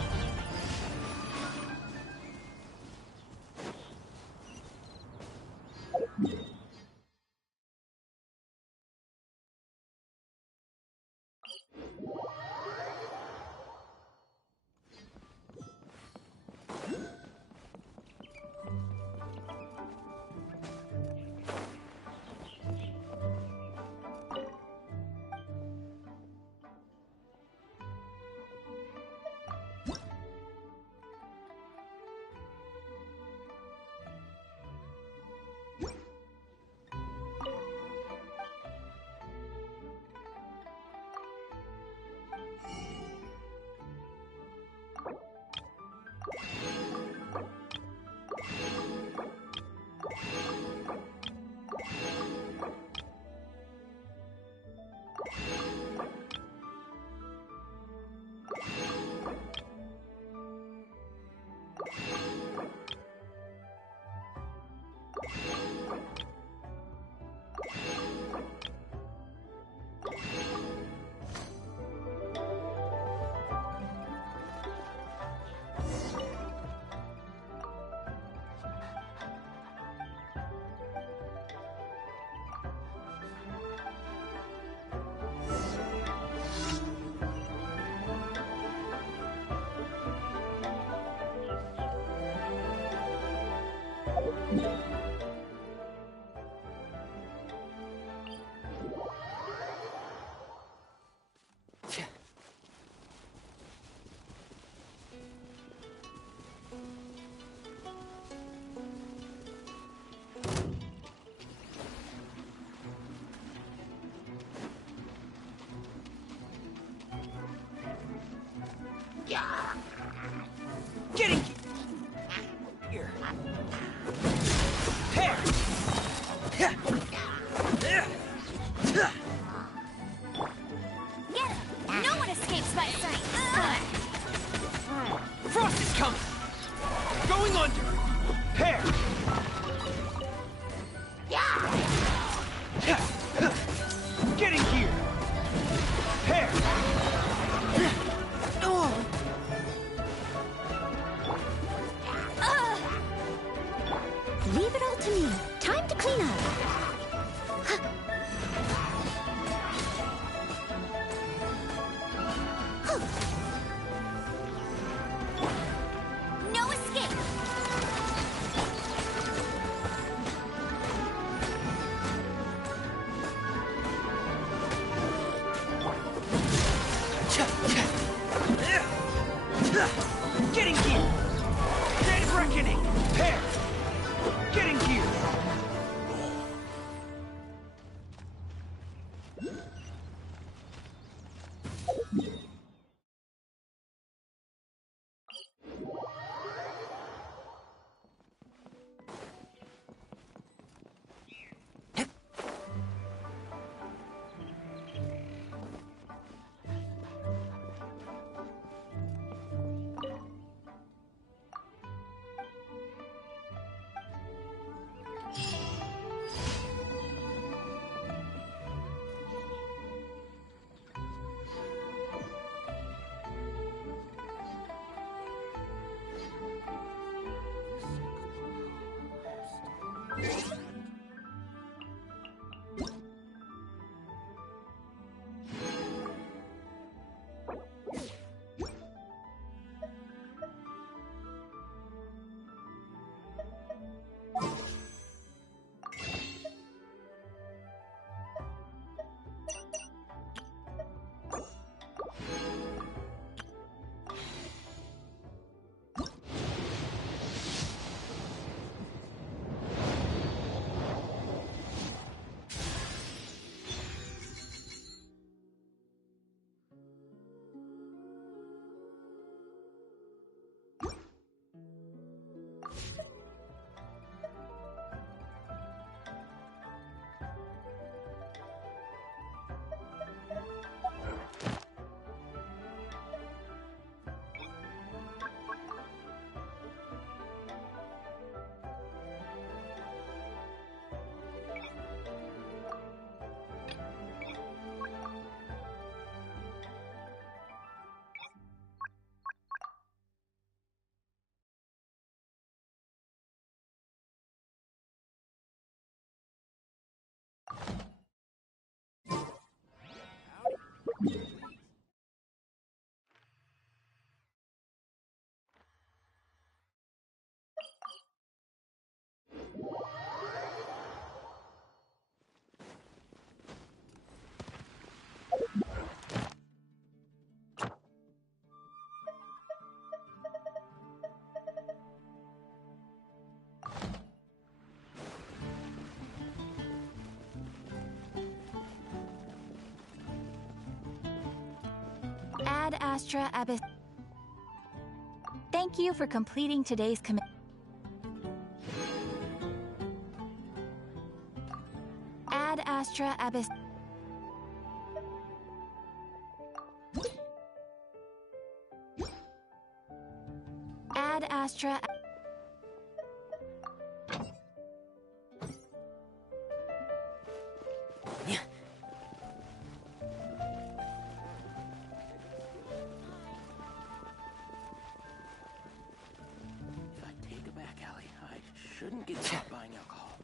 Getting here. Here. Get him! No one escapes my sight! Frost is coming. Going under. Here. Getting here. Here. Leave it all to me. Time to clean up. No escape. Getting here. Dead reckoning. Here. Getting here. Astra Abyss. Thank you for completing today's commit. Ad Astra Abyss. Ad Astra. If I take a back alley, I shouldn't get caught buying alcohol.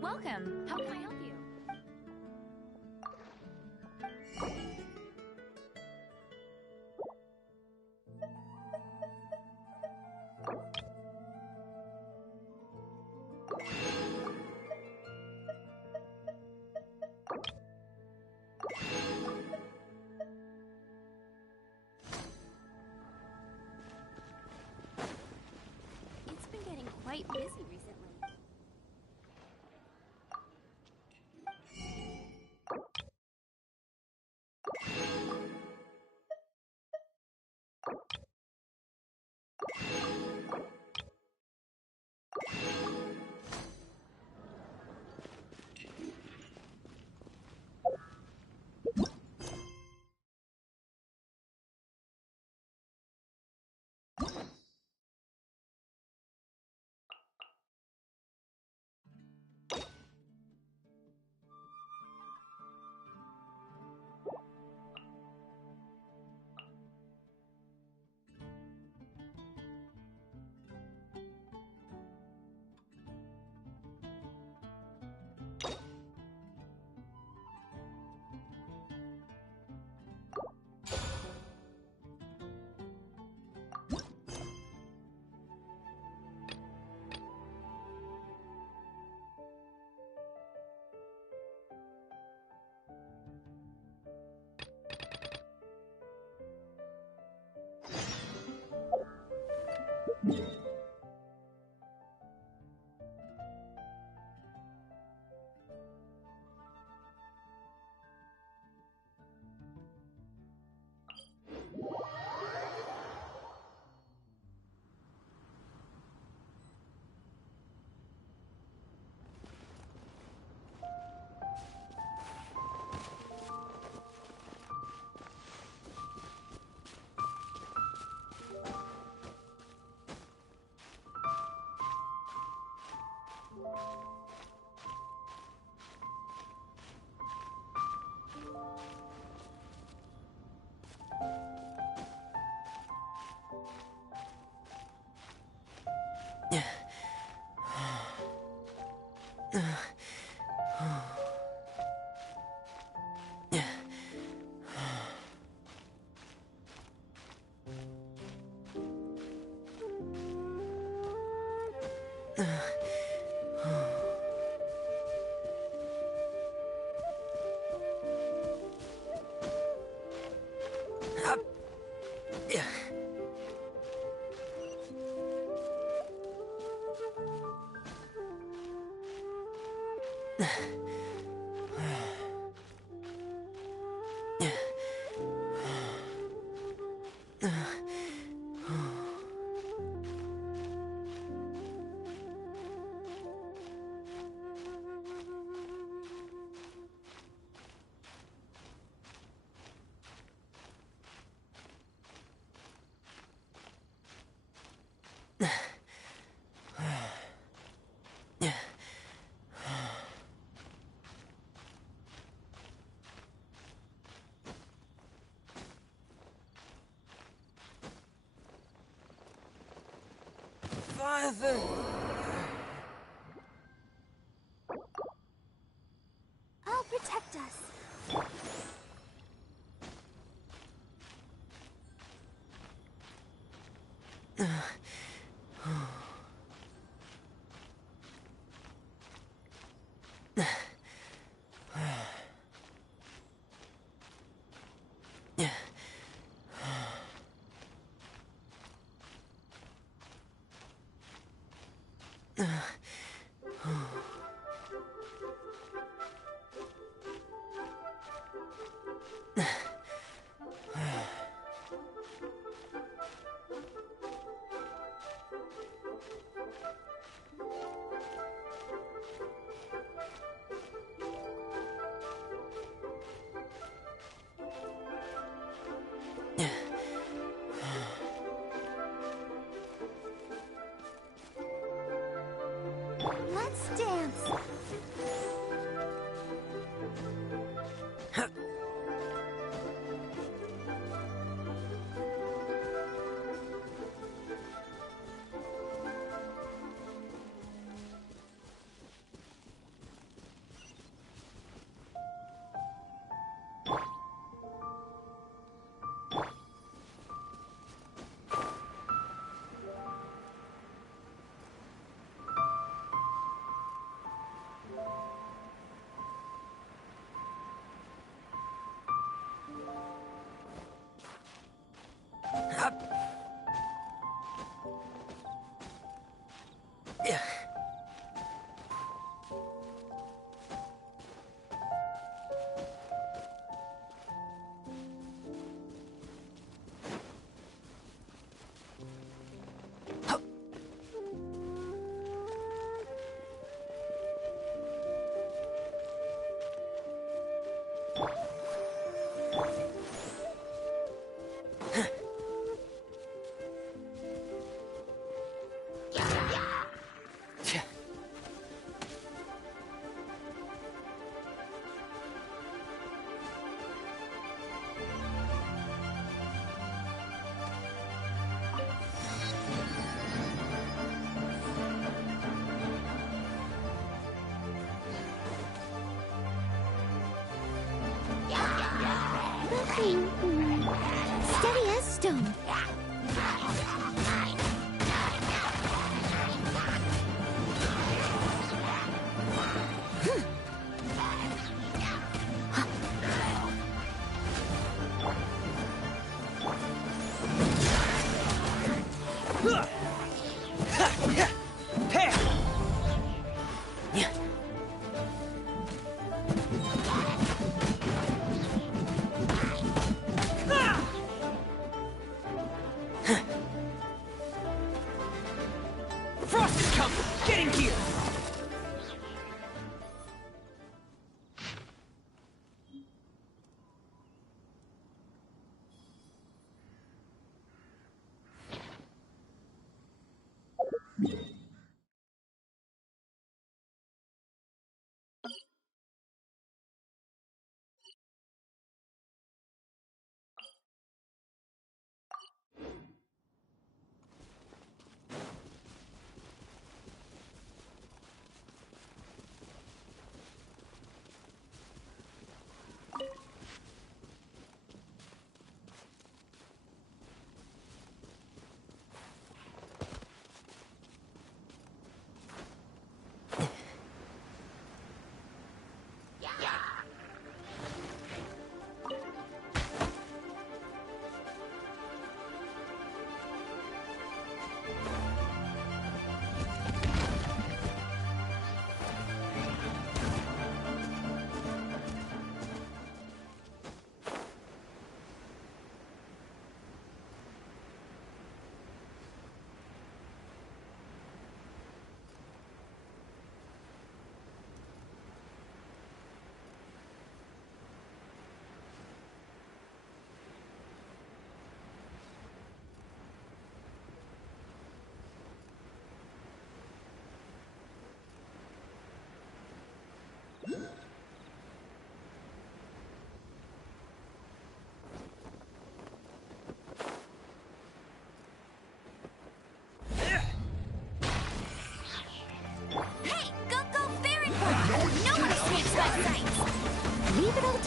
Welcome. How can I help you? It's been getting quite busy recently. Father! I'll protect us. Let's dance. Steady as stone.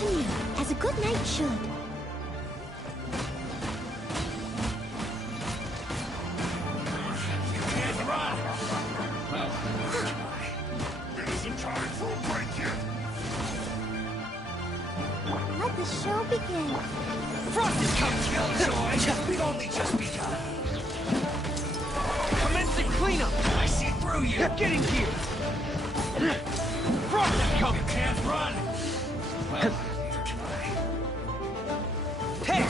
continue, as a good knight should. You can't run! Well, it isn't time for a break yet! Let the show begin. Frost is come, Killjoy! We've only just begun! Commencing cleanup! I see through you! Get in here! Frost is coming! You can't run! Well, you try. Hey!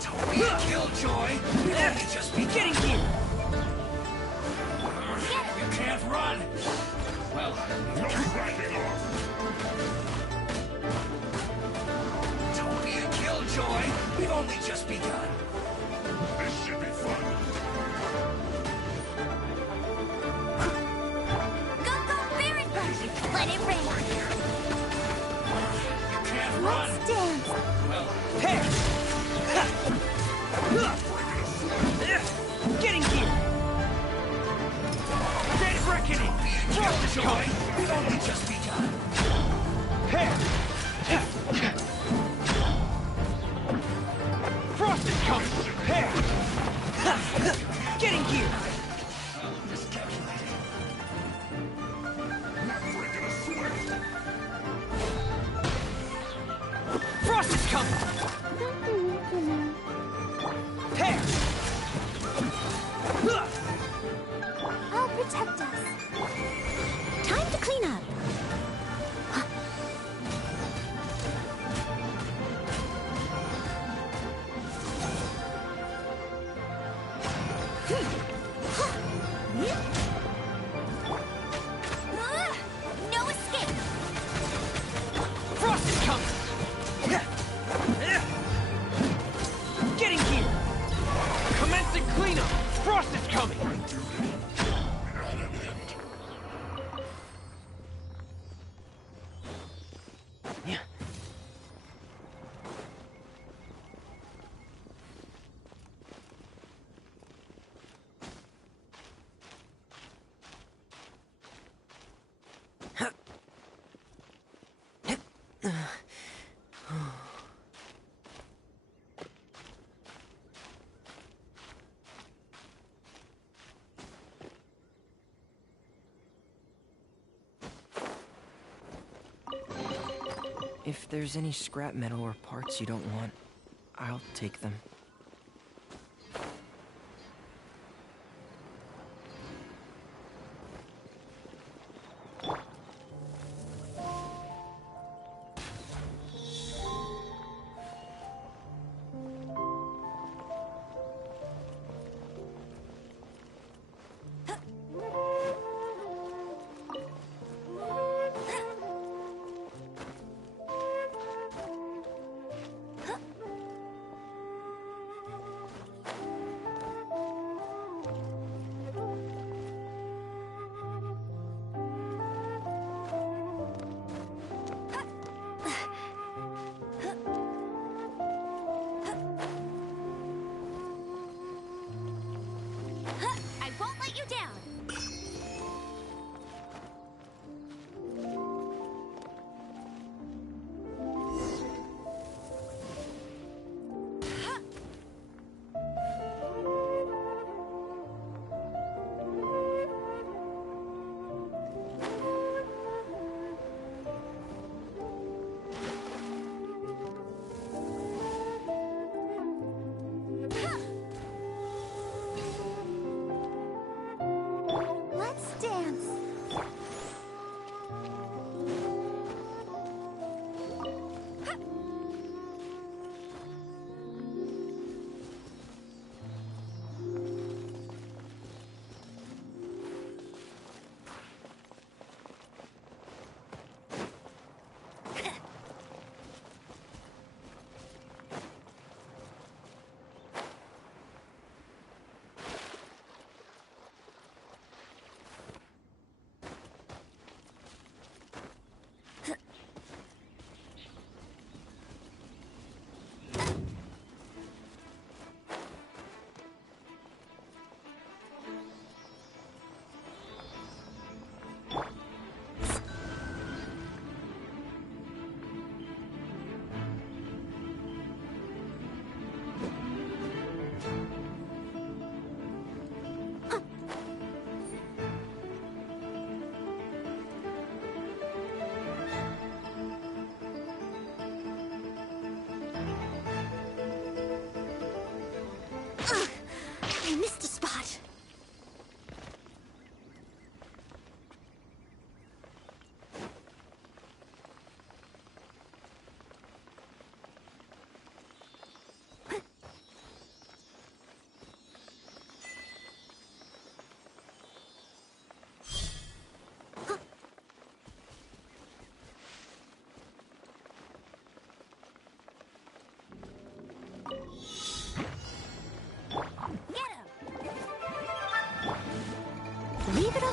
Toby and Killjoy! We've only just begun! Get in here! You can't run! Well, no backing off! Toby and Killjoy! We've only just begun! This should be fun! Let it rain. You can't run! Let's dance. Well, Hey! Get in here! Dead reckoning! Frost is coming! we've only just begun! Hey! Frost is coming! Hey! Get in here! Just calculating. Frost is coming! Hey! I'll protect us. Time to clean up. No escape! Frost is coming! Get in here! Commencing cleanup! Frost is coming! If there's any scrap metal or parts you don't want, I'll take them.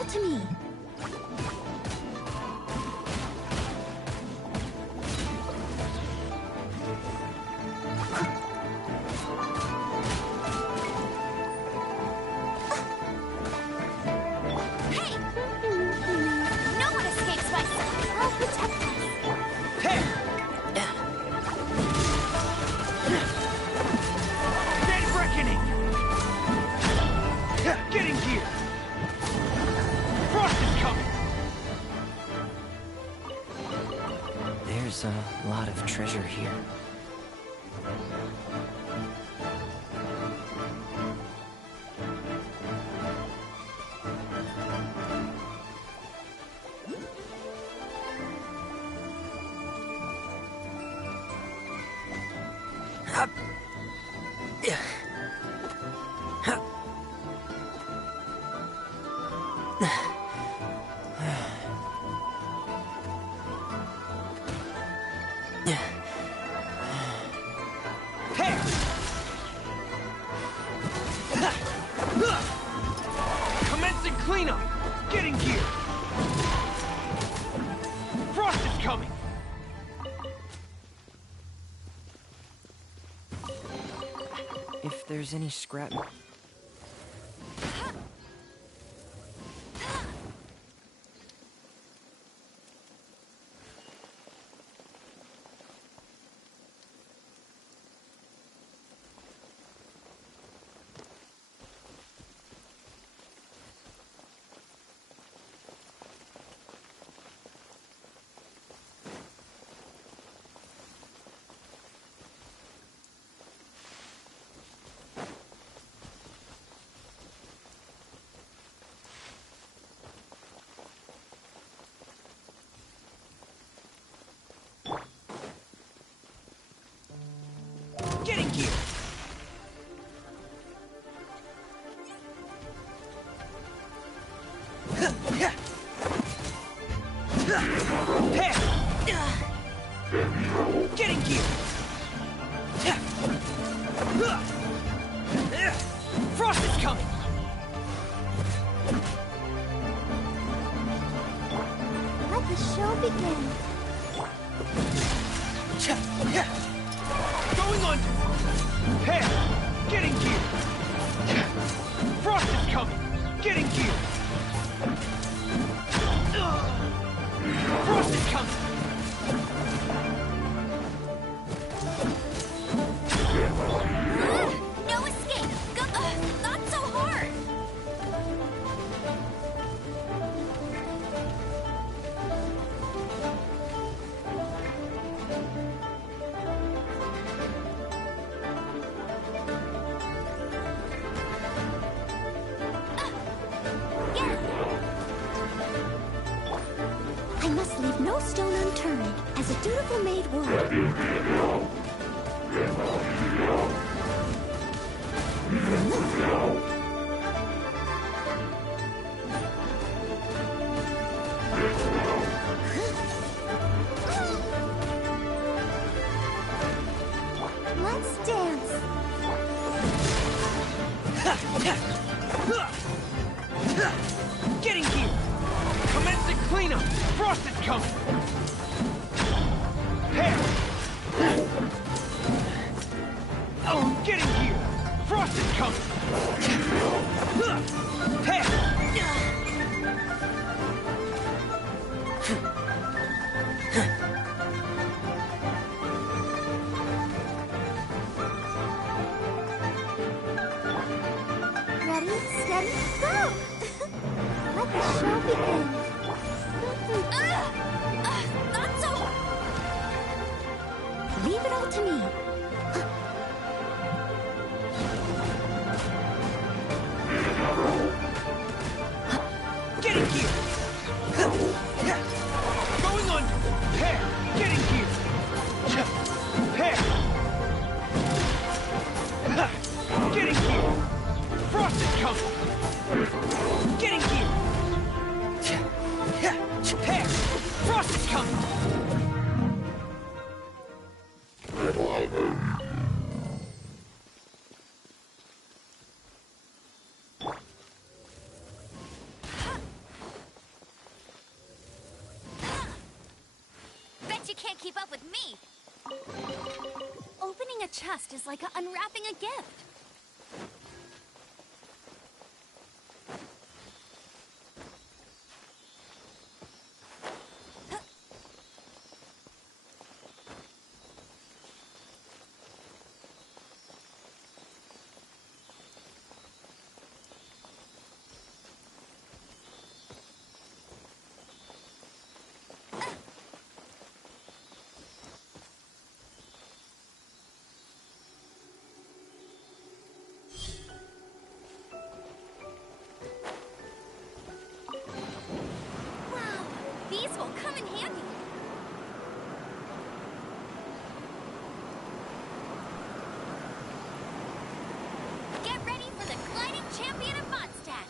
to me. Hey! No one escapes my sight. I'll protect us. Hey! Dead reckoning! Get in gear! Frost is coming! There's a lot of treasure here. Commencing cleanup! Get in gear! Frost is coming! If there's any scrap... Get in gear! Get in gear! Frost is coming! Let the show begin. Going under! Hey! Get in gear! Frost is coming! Get in gear! Frost is coming! No escape! Go not so hard! I must leave no stone unturned, as a dutiful maid would. Let's dance. Get in gear! Commencing cleanup! Frost is coming! Hey! Oh, get in gear! Frost is coming! Hey! Ready, steady, go! Let the show begin. Not so... Leave it all to me. Get in gear! Going under! Hey! Get in gear! Hey! Get in gear! Frost is coming! Get in gear! Hey! Frost is coming! can't keep up with me. Opening a chest is like unwrapping a gift. These will come in handy. Get ready for the gliding champion of Mondstadt.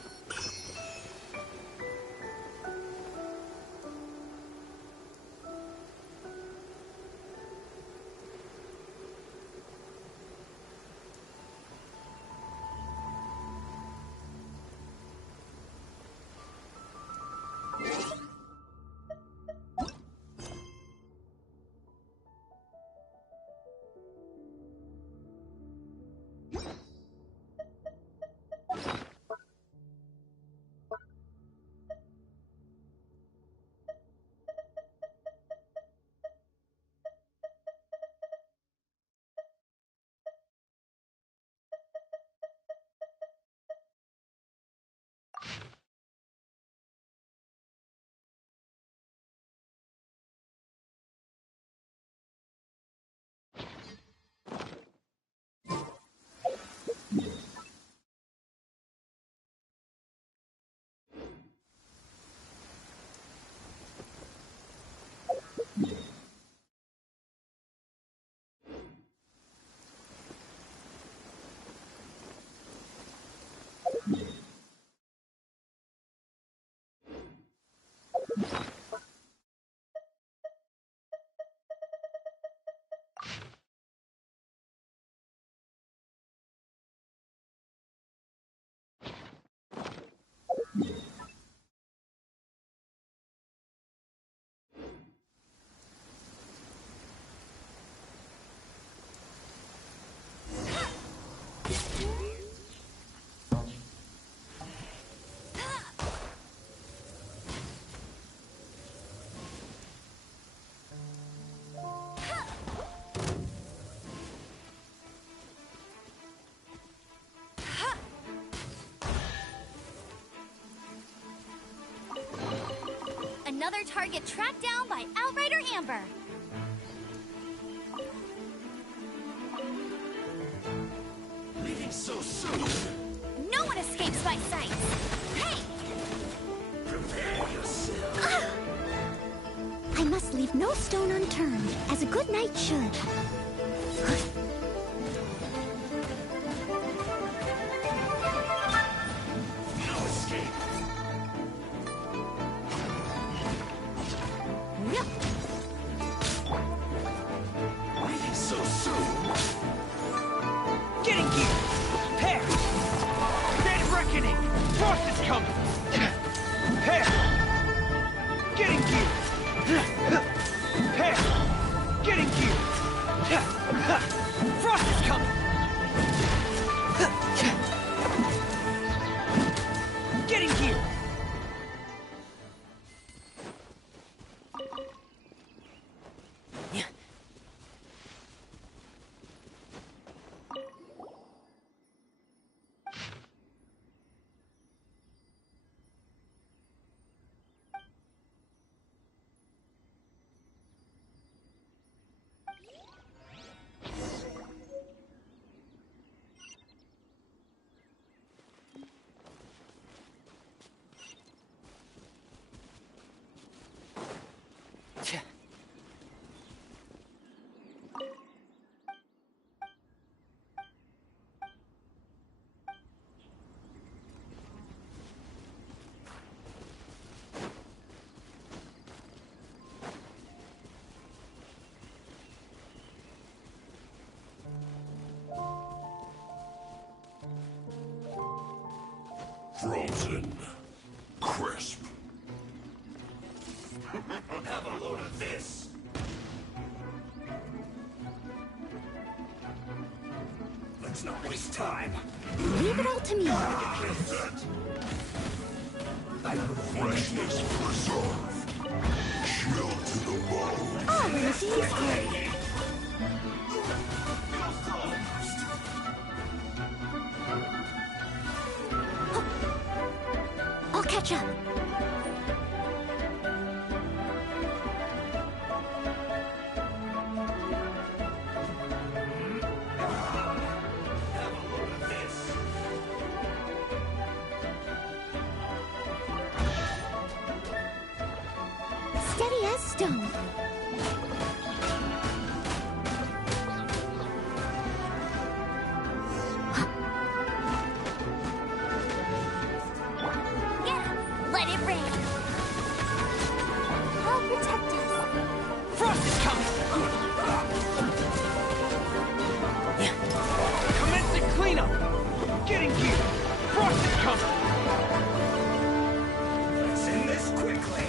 Another target tracked down by Outrider Amber. Leaving so soon. No one escapes my sight. Hey! Prepare yourself. I must leave no stone unturned, as a good knight should. No escape. Leaving so soon. Getting gear! Pair! Dead reckoning! Frost is coming! Pair! Getting gear! Pair! Getting gear! Frost is coming! Getting gear! Frozen. Crisp. Have a load of this. Let's not waste time. Leave it all to me. Freshness preserved. Chill to the bone. Oh, Lucy. I'll catch up. Steady as stone. Let it rain. I'll protect us. Frost is coming! Commencing cleanup! Getting gear! Frost is coming! Let's end this quickly.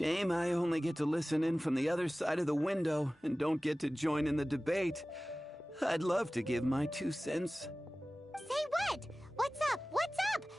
Shame I only get to listen in from the other side of the window and don't get to join in the debate. I'd love to give my 2 cents.